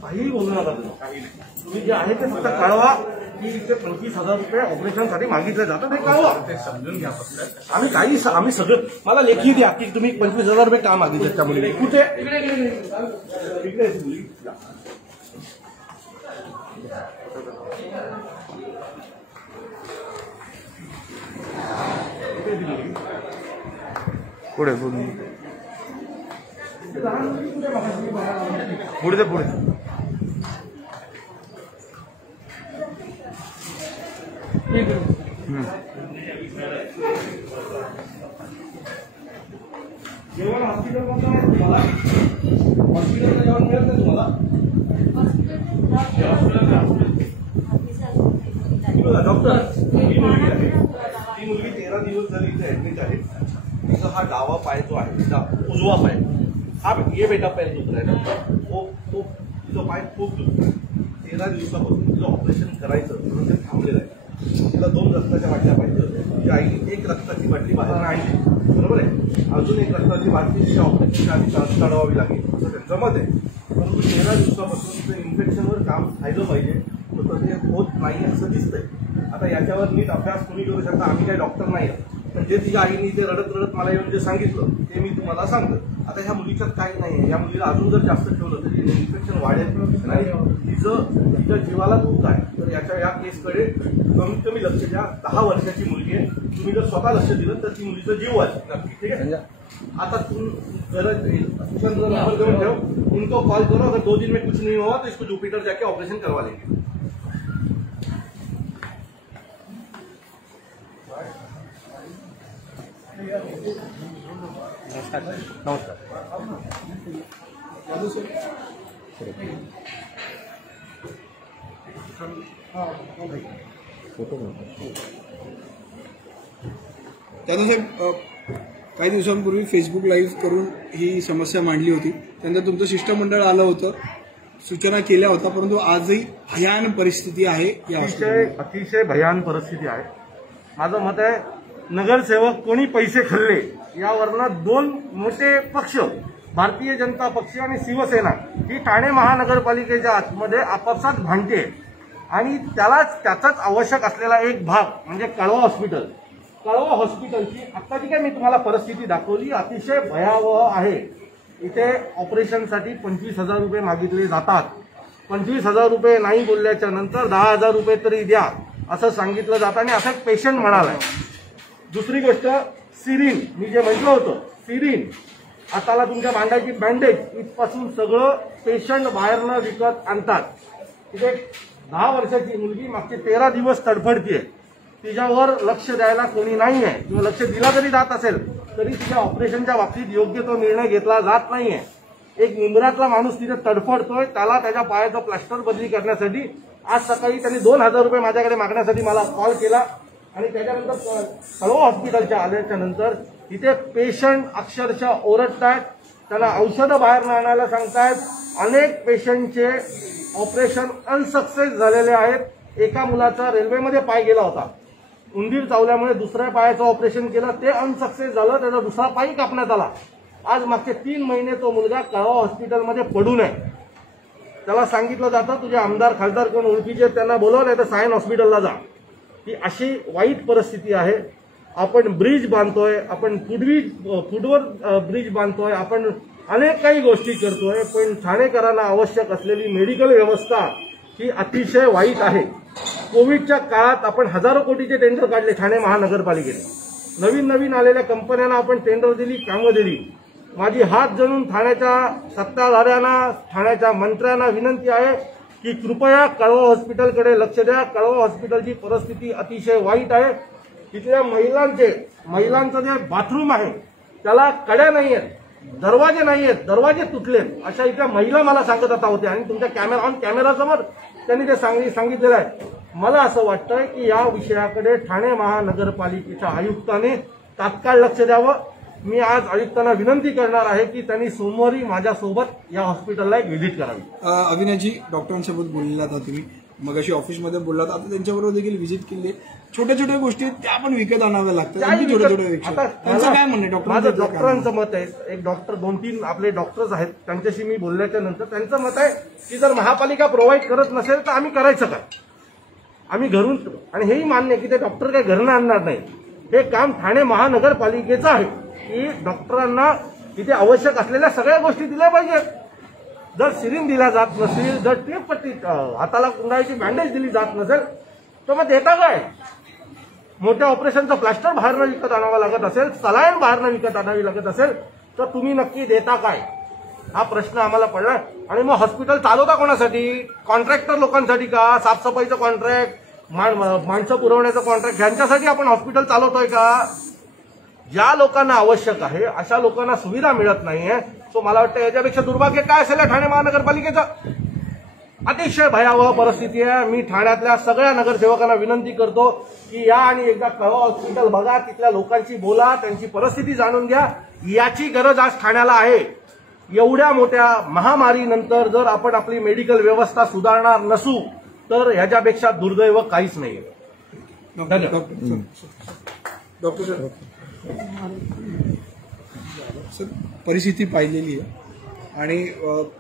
काहीही बोलू नका. तुम्ही जे आहे ते फक्त कळवा की इथे 25,000 रुपये ऑपरेशनसाठी मागितले जातात. हे कळवा. समजून घ्या फक्त. आम्ही सगळं मला लेखी द्या की तुम्ही 25,000 रुपये का मागितले त्या मुलीने. कुठे पुढे पुढे पुढे जेवण हॉस्पिटलमध्ये नाही तुम्हाला. हॉस्पिटलचं जेवण मिळत नाही तुम्हाला. डॉक्टर ही मुलगी 13 दिवस झाली इथे ऍडमिट आहे. तिचा हा डावा पाय जो आहे तिचा उजवा पाय हा ये बेटा पैर दुखत आहे. तो तिचा पाय खूप दुखतो. 13 दिवसापासून तिचं ऑपरेशन करायचं म्हणून ते थांबलेलं आहे. तिला 2 रक्ताच्या बाटल्या पाहिजे होत्या. तिच्या आईने 1 रक्ताची बाटली बाहेर आणली. बरोबर आहे. अजून 1 रक्ताची बाटली तिच्या ऑपरेशनच्या आधी चढवावी लागेल असं त्यांचं मत आहे. परंतु 13 दिवसापासून तिचं इन्फेक्शनवर काम झालं पाहिजे तर ते होत नाही असं दिसतंय. आता याच्यावर नीट अभ्यास तुम्ही करू शकता. आम्ही काही डॉक्टर नाही पण जे तिच्या आईने ते रडत रडत मला येऊन जे सांगितलं ते मी तुम्हाला सांगतो. आता ह्या मुलीच्यात काही नाही. या मुलीला अजून जर जास्त ठेवलं तर तिने इन्फेक्शन वाढेल आणि तिच्या जीवाला धोका आहे. तर या केसकडे कमीत कमी लक्ष द्या. 10 वर्षाची मुलगी आहे. तुम्ही जर स्वतः लक्ष दिलं तर ती मुलीचं जीव वाचेल. ठीक आहे. आता तुम गरज नंबर देऊन ठेव. उनको कॉल करो. अगर 2 दिन में कुछ नहीं हुआ तो इसको जुपिटर जाके ऑपरेशन करवा लेंगे. नमस्कार. त्यानंतर काही दिवसांपूर्वी फेसबुक लाईव्ह करून ही समस्या मांडली होती. त्यानंतर तुमचं शिष्टमंडळ आलं होतं. सूचना केल्या होत्या परंतु आजही भयान परिस्थिती आहे. अतिशय भयान परिस्थिती आहे. माझं मत आहे नगरसेवक कोणी पैसे खाल्ले यावरनं 2 मोठे पक्ष भारतीय जनता पक्ष आणि शिवसेना ही ठाणे महानगरपालिकेच्या आतमध्ये आपापसात भांडते. आणि त्याचाच आवश्यक असलेला एक भाग म्हणजे कळवा हॉस्पिटल. कळवा हॉस्पिटलची आत्ताची काय मी तुम्हाला परिस्थिती दाखवली अतिशय भयावह आहे. इथे ऑपरेशनसाठी 25,000 रुपये मागितले जातात. 25,000 रुपये नाही बोलल्याच्या नंतर 10,000 रुपये तरी द्या असं सांगितलं जातं आणि असं एक पेशंट म्हणालाय. दुसरी गोष्ट सिरिन, मी जे म्हटलं होतं सिरिन, हाताला तुमच्या बांधायची बँडेज इथपासून सगळं पेशंट बाहेरनं विकत आणतात. तिथे 10 वर्षाची मुलगी मागचे 13 दिवस तडफडतीये. तिच्यावर लक्ष द्यायला कोणी नाही आहे किंवा लक्ष दिला जरी जात असेल तरी तिच्या ऑपरेशनच्या बाबतीत योग्य तो निर्णय घेतला जात नाहीये. एक मुंबईतला माणूस तिथे तडफडतोय, त्याला त्याच्या पायाचं प्लास्टर बदली करण्यासाठी आज सकाळी त्यांनी 2,000 रुपये माझ्याकडे मागण्यासाठी मला कॉल केला आणि त्याच्यानंतर कळवा हॉस्पिटलच्या आल्याच्या नंतर इथे पेशंट अक्षरशः ओरडतायत, त्यांना औषधं बाहेर आणायला सांगतायत. अनेक पेशंटचे ऑपरेशन अनसक्सेस झालेले आहेत. एका मुलाचा रेल्वेमध्ये पाय गेला होता, उंदीर चावल्यामुळे दुसऱ्या पायाचं ऑपरेशन केलं, ते अनसक्सेस झालं, त्याचा दुसरा पाय कापण्यात आला. आज मागचे 3 महिने तो मुलगा कळवा हॉस्पिटलमध्ये पडून आहे. त्याला सांगितलं जातं तुझे आमदार खासदार कोण ओळखीचे त्यांना बोलवलं तर सायन हॉस्पिटलला जा. ही अशी वाईट परिस्थिती आहे. आपण ब्रिज बांधतोय, आपण फुटवर ब्रिज बांधतोय, आपण अनेक काही गोष्टी करतोय, पण ठाणेकरांना आवश्यक असलेली मेडिकल व्यवस्था ही अतिशय वाईट आहे. कोविडच्या काळात आपण हजारो कोटीचे टेंडर काढले ठाणे महानगरपालिकेने. नवीन आलेल्या कंपन्यांना आपण टेंडर दिली, कामं दिली. माझी हात जोडून ठाण्याच्या सत्ताधाऱ्यांना, ठाण्याच्या मंत्र्यांना विनंती आहे की कृपया कळवा हॉस्पिटलकडे लक्ष द्या. कळवा हॉस्पिटलची परिस्थिती अतिशय वाईट आहे. तिथल्या महिलांचं जे बाथरूम आहे त्याला कड्या नाही आहेत, दरवाजे नाही आहेत, दरवाजे तुटलेत. अशा इथल्या महिला मला सांगत आता होत्या आणि तुमच्या कॅमेरासमोर त्यांनी ते सांगितलेलं आहे. मला असं वाटतंय की या विषयाकडे ठाणे महानगरपालिकेच्या आयुक्तांनी तात्काळ लक्ष द्यावं. मी आज आयुक्तांना विनंती करणार आहे की त्यांनी सोमवारी माझ्यासोबत या हॉस्पिटलला एक व्हिजिट करावी. अविनाशजी, डॉक्टरांसोबत बोललेला होता तुम्ही, मगाशी ऑफिसमध्ये बोललात, आता त्यांच्याबरोबर देखील व्हिजिट केली. छोट्या गोष्टी त्या पण विकत आणाव्या लागतात. त्यांचं काय म्हणणं आहे? माझं डॉक्टरांचं मत आहे, एक डॉक्टर 2-3 आपले डॉक्टर्स आहेत त्यांच्याशी मी बोलल्याच्या नंतर त्यांचं मत आहे की जर महापालिका प्रोव्हाइड करत नसेल तर आम्ही करायचं काय, आम्ही घरून. आणि हेही मान्य की ते डॉक्टर काही घरनं आणणार नाही. हे काम ठाणे महानगरपालिकेचं आहे की डॉक्टरांना तिथे आवश्यक असलेल्या सगळ्या गोष्टी दिल्या पाहिजेत. जर सिरिन दिल्या जात नसेल, जर टेप पट्टी हाताला कुंडाळीची बँडेज दिली जात नसेल तर मग देता काय? मोठ्या ऑपरेशनचं प्लास्टर बाहेरनं विकत आणावं लागत असेल, सलाईन बाहेरनं विकत आणावी लागत असेल तर तुम्ही नक्की देता काय? हा प्रश्न आम्हाला पडला. आणि मग हॉस्पिटल चालवता कोणासाठी? कॉन्ट्रॅक्टर लोकांसाठी का? साफसफाईचं कॉन्ट्रॅक्ट, माणसं पुरवण्याचं कॉन्ट्रॅक्ट, ह्यांच्यासाठी आपण हॉस्पिटल चालवतोय का? ज्या लोकांना आवश्यक आहे अशा लोकांना सुविधा मिळत नाहीये. सो मला वाटतं याच्यापेक्षा दुर्भाग्य काय असेल ठाणे महानगरपालिकेचं? अतिशय भयावह परिस्थिती आहे. मी ठाण्यातल्या सगळ्या नगरसेवकांना विनंती करतो की या आणि एकदा कळवा हॉस्पिटल बघा, तिथल्या लोकांशी बोला, त्यांची परिस्थिती जाणून घ्या. याची गरज आज ठाण्याला आहे. एवढ्या मोठ्या महामारीनंतर जर आपण आपली मेडिकल व्यवस्था सुधारणार नसू तर ह्याच्यापेक्षा दुर्दैव काहीच नाहीये. डॉक्टर सर, परिस्थिती पाहिलेली आहे आणि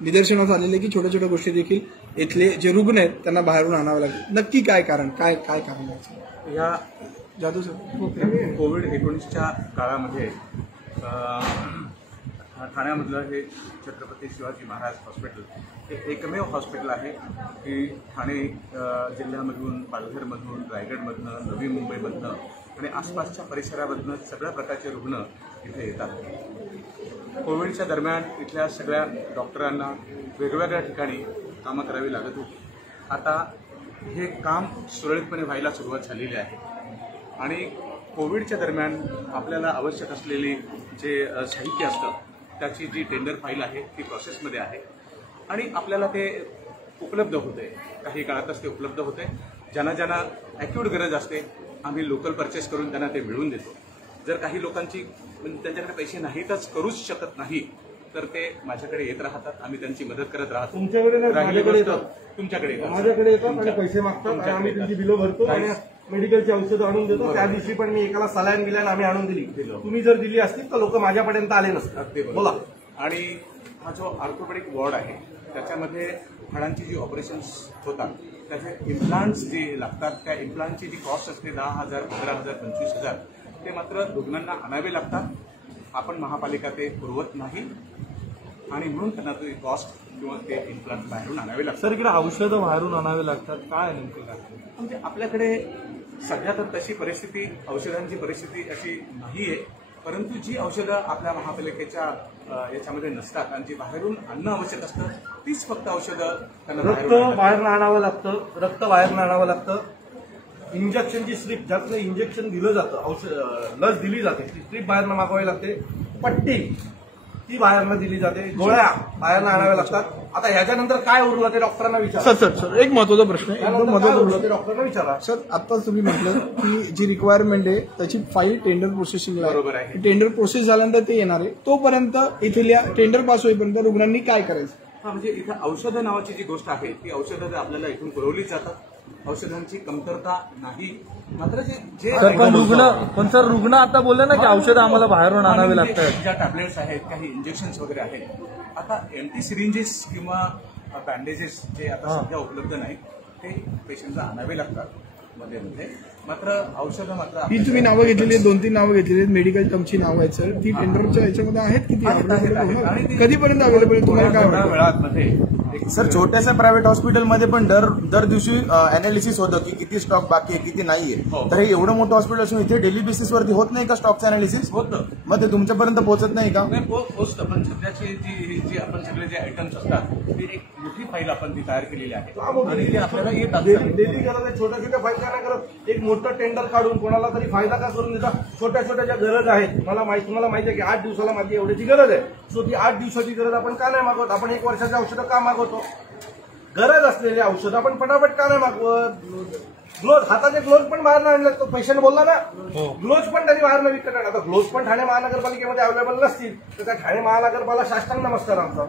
निदर्शनास आलेले की छोट्या गोष्टी देखील इथले जे रुग्ण आहेत त्यांना बाहेरून आणावं लागेल. नक्की काय कारण आहे? या जादू सर, कोविड-19च्या काळामध्ये ठाण्यामधलं हे छत्रपती शिवाजी महाराज हॉस्पिटल हे एकमेव हॉस्पिटल आहे की ठाणे जिल्ह्यामधून, पालघरमधून, रायगडमधनं, नवी मुंबईमधनं आणि आसपासच्या परिसरामधनं सगळ्या प्रकारचे रुग्ण इथे येतात. कोविडच्या दरम्यान इथल्या सगळ्या डॉक्टरांना वेगवेगळ्या ठिकाणी कामं करावी लागत होती. आता हे काम सुरळीतपणे व्हायला सुरुवात झालेली आहे आणि कोविडच्या दरम्यान आपल्याला आवश्यक असलेली जे साहित्य असतं त्याची जी टेंडर फाईल आहे ती प्रोसेसमध्ये आहे आणि आपल्याला ते उपलब्ध होते. काही काळातच ते उपलब्ध होते. ज्यांना ॲक्यूट गरज असते आम्ही लोकल परचेस करून त्यांना ते मिळवून देतो. जर काही लोकांची त्यांच्याकडे पैसे नाहीतच, करूच शकत नाही तर ते माझ्याकडे येत राहतात. आम्ही त्यांची मदत करत राहतो. तुमच्याकडे येतात, तुमच्याकडे माझ्याकडे येतात आणि पैसे मागतात. आम्ही त्यांची बिलं भरतो आणि मेडिकलची औषधं आणून देतो. त्या दिवशी पण मी एकाला सलाईन बिलाईन आम्ही आणून दिली. तुम्ही जर दिली असतील तर लोक माझ्यापर्यंत आले नसतात. बोला. आणि हा जो ऑर्थोपेडिक वॉर्ड आहे त्याच्यामध्ये हाडांची जी ऑपरेशन्स होतात त्याचे इम्प्लांट्स जे लागतात त्या इम्प्लांटची जी कॉस्ट असते 10,000, 15,000, 25,000 ते मात्र रुग्णांना आणावे लागतात. आपण महापालिका ते पुरवत नाही आणि म्हणून त्यांना ते कॉस्ट किंवा ते इम्प्लांट बाहेरून आणावे लागतात. सर, इकडे औषधं बाहेरून आणावे लागतात, काय नेमकं काय? म्हणजे आपल्याकडे सध्या तर तशी परिस्थिती, औषधांची परिस्थिती अशी नाहीये, परंतु जी औषधं आपल्या महापालिकेच्या याच्यामध्ये नसतात आणि जी बाहेरून आणणं आवश्यक असतं तीच फक्त औषधं त्यांना रक्त बाहेरनं आणावं लागतं, रक्त बाहेरनं आणावं लागतं. इंजेक्शनची स्ट्रीप, ज्यातलं इंजेक्शन दिलं जातं, औषध लस दिली जाते ती स्ट्रीप बाहेरनं मागवावी लागते. पट्टी ती बाहेरनं दिली जाते, गोळ्या बाहेरनं आणाव्या लागतात. आता ह्याच्यानंतर काय उरलं ते डॉक्टरांना विचारा. सर एक महत्वाचा प्रश्न आहे, एकदम महत्वाचा उरलं ते डॉक्टरांना विचारा. सर. आत्ताच तुम्ही म्हटलं की जी रिक्वायरमेंट आहे त्याची फाईल टेंडर प्रोसेसिंगला बरोबर आहे. टेंडर प्रोसेस झाल्यानंतर ते येणार आहे, तोपर्यंत इथल्या टेंडर पास होईपर्यंत रुग्णांनी काय करायचं? म्हणजे इथं औषधं नावाची जी गोष्ट आहे ती औषधं आपल्याला इथून पुरवली जातात. औषधांची कमतरता नाही, मात्र जे पण रुग्ण आता बोलले ना की औषधं आम्हाला बाहेरून आणावे लागतात. ज्या टॅबलेट्स आहेत, काही इंजेक्शन्स वगैरे आहेत, आता एम्प्टी सिरिंजेस किंवा बँडेजेस जे आता सध्या उपलब्ध नाहीत ते पेशंटला आणावे लागतात मध्ये. मात्र औषधं मात्र ती तुम्ही नावं घेतलेली आहेत, 2-3 नावं घेतलेली आहेत, मेडिकल टर्मची नावं आहेत सर, ती टेंडरच्या याच्यामध्ये आहेत की कधीपर्यंत अवेलेबल तुम्हाला काय वाटतं? वेळामध्ये सर, छोट्याशा प्रायव्हेट हॉस्पिटलमध्ये पण दर दिवशी अनालिसिस होतं की किती स्टॉक बाकी आहे, किती नाहीये. तर हे एवढं मोठं हॉस्पिटल असून इथे डेली बेसिसवरती होत नाही का स्टॉकचं अनालिसिस? होतं. मग ते तुमच्यापर्यंत पोहोचत नाही का? पोचतं, पण सध्याची जी आपण सगळे जे आयटम्स असतात ती एक मोठी फाईल आपण ती तयार केलेली आहे आणि ते आपल्याला येतात. डेली करत छोट्या छोट्या फाईल काय नाही करत, एक मोठं टेंडर काढून कोणाला तरी फायदा का करून देता. छोट्या छोट्या ज्या गरज आहेत, तुम्हाला माहिती आहे की 8 दिवसाला माझी एवढ्याची गरज आहे, सो ती 8 दिवसाची गरज आपण का नाही मागवत? आपण 1 वर्षाची औषधं का मागवतो? गरज असलेली औषधं आपण पटापट का नाही मागवत? ग्लोव्ज, हाताचे ग्लोव्ज पण बाहेर आणले, तो पेशंट बोलला ना, ग्लोव्ज पण त्यांनी बाहेर विकत आणले. आता ग्लोव्ज पण ठाणे महानगरपालिकेमध्ये अवेलेबल नसतील तर त्या ठाणे महानगरपालिका साष्टांग नमस्कार आमचा.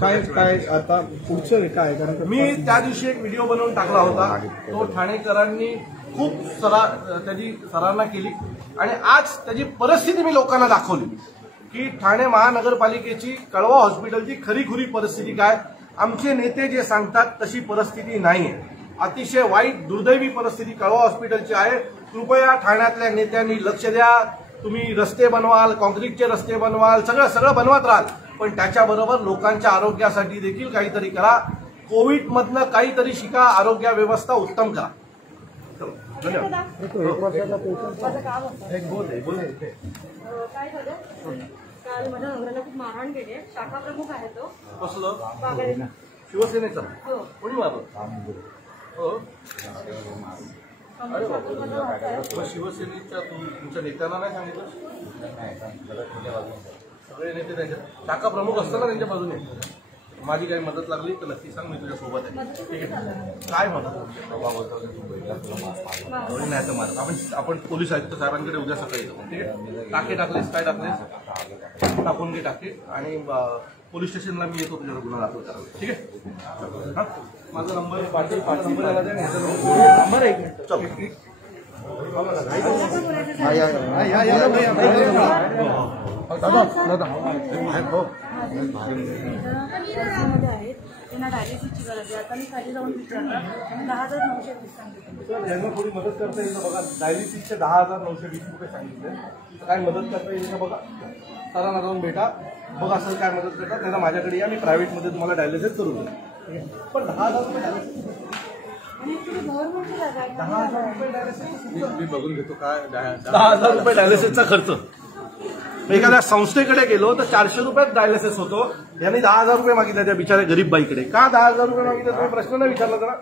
काय आता पुढचं काय? कारण मी त्या दिवशी एक व्हिडिओ बनवून टाकला होता, तो ठाणेकरांनी खूप त्याची सराहना केली आणि आज त्याची परिस्थिती मी लोकांना दाखवली की ठाणे महानगरपालिकेची कळवा हॉस्पिटलची खरीखुरी परिस्थिती काय. आमचे नेते जे सांगतात तशी परिस्थिती नाहीये. अतिशय वाईट दुर्दैवी परिस्थिती कळवा हॉस्पिटलची आहे. कृपया ठाण्यातल्या नेत्यांनी लक्ष द्या. तुम्ही रस्ते बनवाल, कॉन्क्रीटचे रस्ते बनवाल, सगळं बनवत राहाल, पण त्याच्याबरोबर लोकांच्या आरोग्यासाठी देखील काहीतरी करा. कोविडमधनं काहीतरी शिका, आरोग्य व्यवस्था उत्तम करा. धन्यवाद. काय झालं काल माझ्या नवऱ्याला खूप मारहाण केली आहे. शाखा प्रमुख आहे तो. कसलं? शिवसेनेचा कोणी मारलं? हो, अरे बाबा, शिवसेनेच्या तुमच्या नेत्यांना नाही सांगितलं? सगळे नेते त्यांच्या शाखा प्रमुख असताना त्यांच्या बाजूने. माझी काही मदत लागली तर नक्की सांग, मी तुझ्या सोबत आहे. ठीक आहे, काय मदत? नाही तर मार आपण पोलीस आयुक्त साहेबांकडे उद्या सकाळी येतो. ठीक आहे, टाके टाकलेस, काय टाकलेस टाकून घे टाके, आणि पोलीस स्टेशनला मी येतो तुझ्या गुन्हा दाखल करायला. ठीक आहे, हा माझा नंबर पाटील नंबर आहे. एक मिनिट, चल. त्यांना डायलिसिसची गरज आहे. आता मी खाली जाऊन विचारलं, 10,920 सांगितलं. ज्यांना थोडी मदत करता येईल बघा, डायलिसिसचे 10,920 रुपये सांगितले. काय मदत करता येईल बघा, सरांना जाऊन भेटा, बघा सर काय मदत करतात. त्यांना माझ्याकडे या, मी प्रायव्हेटमध्ये तुम्हाला डायलिसिस करून देईल. पण 10,000 रुपये डायलिसिस, आणि तुला गव्हर्नमेंटची जागा आहे. 10,000 रुपये डायलिसिस, मी बघून घेतो काय 10,000 रुपये डायलिसिसचा खर्च. एखाद्या संस्थेकडे गेलो तर 400 रुपयात डायलिसिस होतो. यांनी 10,000 रुपये मागितले त्या बिचाऱ्या गरीब बाईकडे. का 10,000 रुपये मागितले तुम्ही प्रश्न नाही विचारला जरा?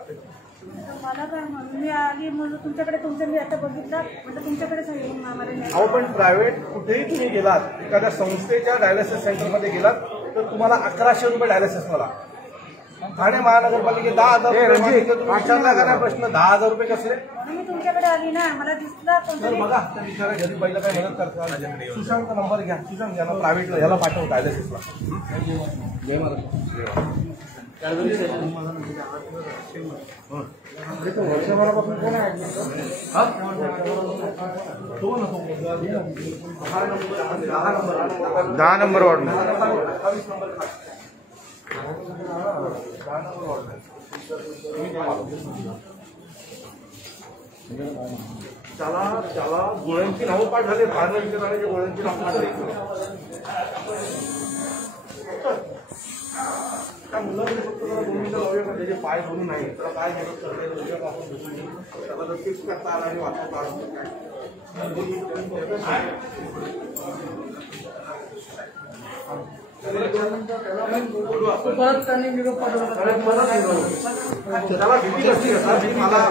मला काय म्हणून मी आली, म्हणून तुमच्याकडे मी आता बघितलं, म्हणजे तुमच्याकडे सांगितलं आम्हाला नाही. अहो, पण प्रायव्हेट कुठेही तुम्ही गेलात, एखाद्या संस्थेच्या डायलिसिस सेंटरमध्ये गेलात तर तुम्हाला 1,100 रुपये डायलिसिस मला. ठाणे महानगरपालिकेत 10,000 रुपये मागितले, तुम्ही विचारला का नाही प्रश्न? 10,000 रुपये कसले? मी तुमच्याकडे आली ना, मला दिसला तर कोणतरी. बघा, त्या बिचाऱ्या गरीब बाईला काय मदत करतात. सुशांत नंबर घ्या, सुशांत याला प्रायव्हेटला याला पाठव डायलिसिसला. जय महाराज. वर्षभरापासून कोण आहे? 10 number ward. 28 number. 10 number ward. त्याला गोळ्यांची नावं पाठ झाली, बाहेर विचारणारे गोळ्यांची नावं पाठ झाली. त्या मुलांनी फक्त जरा 2 मिनिटं लावूया का, त्याचे पाय दोन्ही नाही, त्याला काय मदत करता येईल उद्यापासून भेटून घेऊ. त्याला जर फिक्स करता आला आणि वाचवता आला परत त्यांनी निरोप पाठवला. त्याला भीती नसते का मला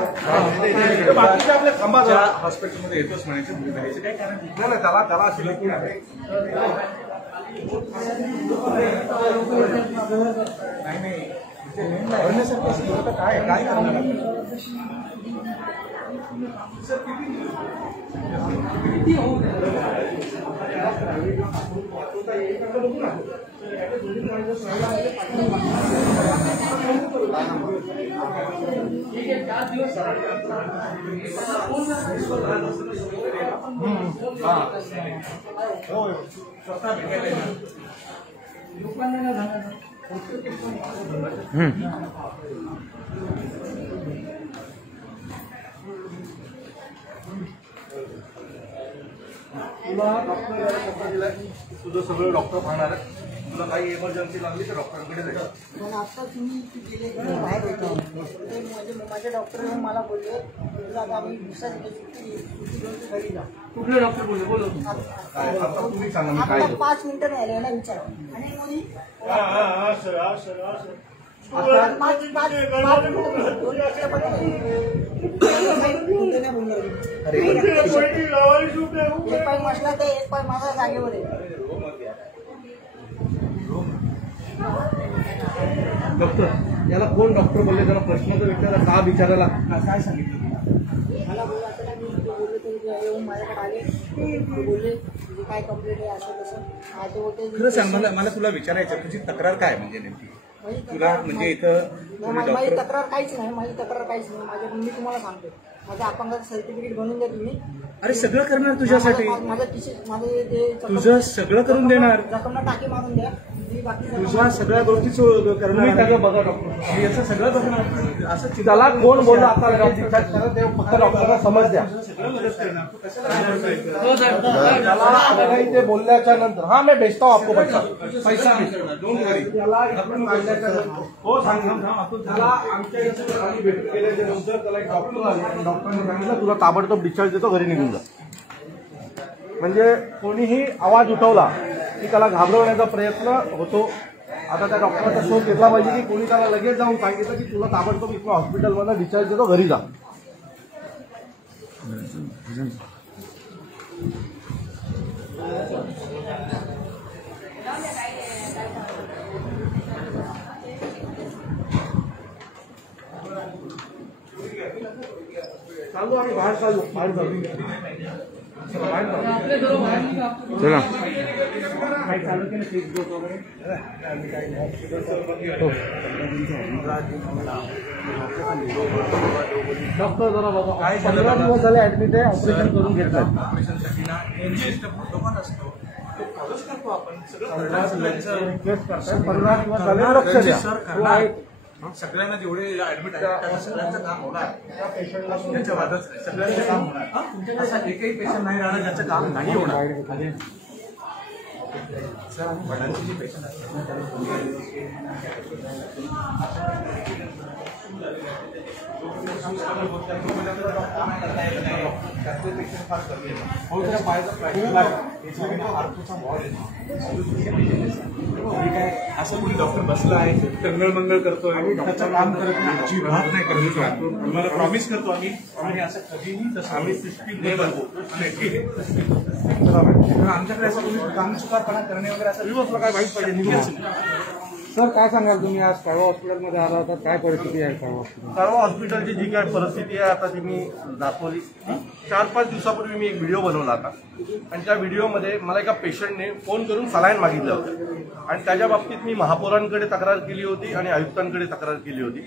बाकीच्या आपल्या खांबाच्या हॉस्पिटलमध्ये येतोच म्हणायचं काय कारण नाही त्याला अशी लकी आहे. नाही भरण्यासारखं असेल तर काय करणार तुला डॉक्टर दिलाय, तुझं सगळं डॉक्टर पाहणार आहे. तुला काही इमर्जन्सी लागली तर डॉक्टरांकडे जायचं. पण आता तुम्ही गेले की बाहेर होता ते माझे डॉक्टर मला बोलले तुला आता आम्ही दुसऱ्या सुट्टी घेऊन घरी जा. कुठले डॉक्टर बोलले बोलतो काय आता तुम्ही सांगा मी काय आता 5 मिनिटं नाही यायला विचार आणि कोणी एक पाय मसला तर एक पाय माझा जागेवर आहे. डॉक्टर याला कोण डॉक्टर बोलले, त्याला प्रश्न तर विचारा, का विचारायला काय सांगितलं मला बोलला आता मी बोलले तर येऊन माझ्याकडे आले बोलले तुझी काय कंप्लेंट आहे असं तसं आता बोलते खरं सांग मला तुला विचारायचं तुझी तक्रार काय म्हणजे नेमकी तुला म्हणजे इथं माझी तक्रार काहीच नाही मी तुम्हाला सांगतो माझं अपंगाचं सर्टिफिकेट बनवून द्या तुम्ही. अरे सगळं करणार तुझ्यासाठी, माझे ते तुझं सगळं करून देणार, जखमला टाकी मारून द्या बाकी तुझ्या सगळ्या गोष्टी करणार. बघा डॉक्टर याचं सगळं बघणार. असं त्याला कोण बोलला आता ते फक्त डॉक्टरला समज द्या. ते बोलल्याच्या नंतर हा मी भेजता हूं आपको पैसा डोंट वरी त्याला इकडून काढल्याच्या नंतर हो सांग त्याला आमच्या इथे आम्ही भेट केल्याच्या नंतर त्याला एक डॉक्टर आले, डॉक्टरने सांगितलं तुला ताबडतोब डिस्चार्ज देतो, घरी निघून जा. म्हणजे कोणीही आवाज उठवला की त्याला घाबरवण्याचा प्रयत्न होतो. आता त्या डॉक्टरचा शोध घेतला पाहिजे की कोणी त्याला लगेच जाऊन सांगितलं की तुला ताबडतोब इथं हॉस्पिटलमधून डिस्चार्ज देतो, घरी जा. चालू आम्ही बाहेर चालू चला काही चालू केलं फेसबुक वगैरे डॉक्टर जरा बाबा काय 15 दिवस झाले ऍडमिट आहे, ऑपरेशन करून घेतलं. ऑपरेशनसाठी ना प्रोटोकॉल असतो तो फॉलोच करतो आपण सगळं. 15 दिवस झाले लक्ष द्या. सगळ्यांना जेवढे ऍडमिट आहेत त्या सगळ्यांचं काम होणार, त्याच्या वादच सगळ्यांचं काम होणार. असा एकही पेशंट नाही राहणार ज्याचं काम नाही होणार. वडिलांचे जे पेशंट असतात असं कोणी डॉक्टर बसला आहे टंगळमंगळ करतोय आणि त्याचं काम करत नाही, अजिबात नाही करत. तुम्हाला प्रॉमिस करतो आम्ही आणि असं कधीही तसं आम्ही सिस्टीम नाही बनवू. आमच्याकडे असं कोणी काम चुकारपणा करणे वगैरे असं दिवसला काय वाईट पाहिजे. सर काय सांगाल तुम्ही आज काळवा हॉस्पिटलमध्ये आला होता, काय परिस्थिती आहे काळवा हॉस्पिटल? काळवा हॉस्पिटलची जी काय परिस्थिती आहे आता ती मी दाखवली. 4-5 दिवसापूर्वी मी एक व्हिडिओ बनवला होता आणि त्या व्हिडिओमध्ये मला एका पेशंटने फोन करून सलाईन मागितलं होतं आणि त्याच्या बाबतीत मी महापौरांकडे तक्रार केली होती आणि आयुक्तांकडे तक्रार केली होती.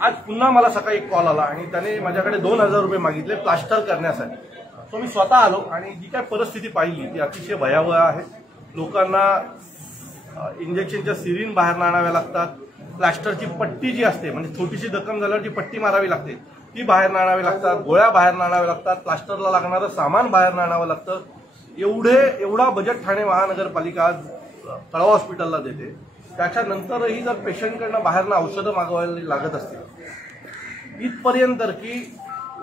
आज पुन्हा मला सकाळी एक कॉल आला आणि त्याने माझ्याकडे 2,000 रुपये मागितले प्लास्टर करण्यासाठी. तो मी स्वतः आलो आणि जी काय परिस्थिती पाहिली ती अतिशय भयावह आहे. लोकांना इंजेक्शनच्या सिरीन बाहेर आणाव्या लागतात, प्लास्टरची पट्टी जी असते, म्हणजे छोटीशी जखम झाल्यावर जी पट्टी मारावी लागते ती बाहेर आणावी लागतात, गोळ्या बाहेर आणाव्या लागतात, प्लास्टरला लागणारं सामान बाहेर आणावं लागतं. एवढा बजेट ठाणे महानगरपालिका आज तळाव हॉस्पिटलला देते. त्याच्यानंतरही जर पेशंटकडनं बाहेरनं औषधं मागवायला लागत असतील, इथपर्यंत की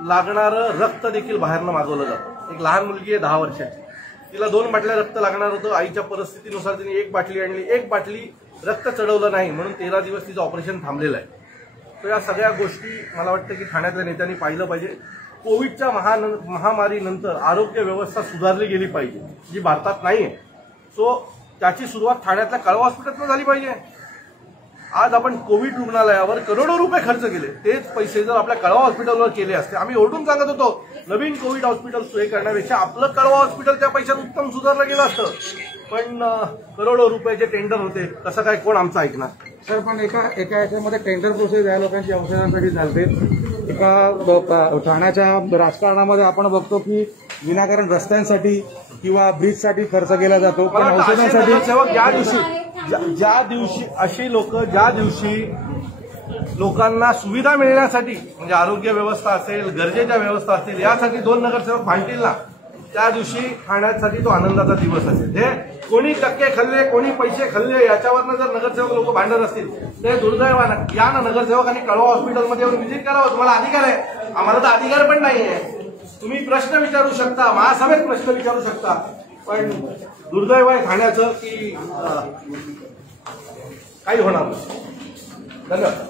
लागणारं रक्त देखील बाहेरनं मागवलं जातं. एक लहान मुलगी आहे 10 वर्षाची, तिला 2 बाटल्या रक्त लागणार होतं. आईच्या परिस्थितीनुसार तिने 1 बाटली आणली, 1 बाटली रक्त चढवलं नाही म्हणून 13 दिवस तिचं ऑपरेशन थांबलेलं आहे. तर या सगळ्या गोष्टी मला वाटतं की ठाण्यातल्या नेत्यांनी पाहिलं पाहिजे. कोविडच्या महामारीनंतर आरोग्य व्यवस्था सुधारली गेली पाहिजे, जी भारतात नाही आहे. सो त्याची सुरुवात ठाण्यातल्या कळवा हॉस्पिटलनं झाली पाहिजे. आज आपण कोविड रुग्णालयावर करोडो रुपये खर्च केले, तेच पैसे जर आपल्या कळवा हॉस्पिटलवर केले असते. आम्ही ओरडून सांगत होतो नवीन कोविड हॉस्पिटल सोय करण्यापेक्षा आपलं कळवा हॉस्पिटल त्या पैशात उत्तम सुधारलं गेलं असतं. पण करोडो रुपयाचे टेंडर होते, कसं काय कोण आमचं ऐकणार. सर, पण एका याच्यामध्ये टेंडर प्रोसेस या लोकांची औषधांसाठी चालते. एका ठाण्याच्या राजकारणामध्ये आपण बघतो की विनाकारण रस्त्यांसाठी किंवा ब्रिजसाठी खर्च केला जातो, पण औषधांसाठी ज्या दिवशी अशी लोक ज्या दिवशी लोकांना सुविधा मिळण्यासाठी म्हणजे आरोग्य व्यवस्था असेल, गरजेच्या व्यवस्था असतील, यासाठी 2 नगरसेवक भांडतील ना, त्या दिवशी ठाण्यासाठी तो आनंदाचा दिवस असेल. हे कोणी टक्के खाल्ले, कोणी पैसे खाल्ले, याच्यावरनं जर नगरसेवक लोक भांडत असतील ते दुर्दैवानं या ना नगरसेवकांनी कळवा हॉस्पिटलमध्ये येऊन व्हिजिट करावं. तुम्हाला अधिकार आहे, आम्हाला तर अधिकार पण नाहीये. तुम्ही प्रश्न विचारू शकता, महासभेत प्रश्न विचारू शकता, पण दुर्दैव आहे ठाण्याचं की काही होणार नाही. धन्यवाद.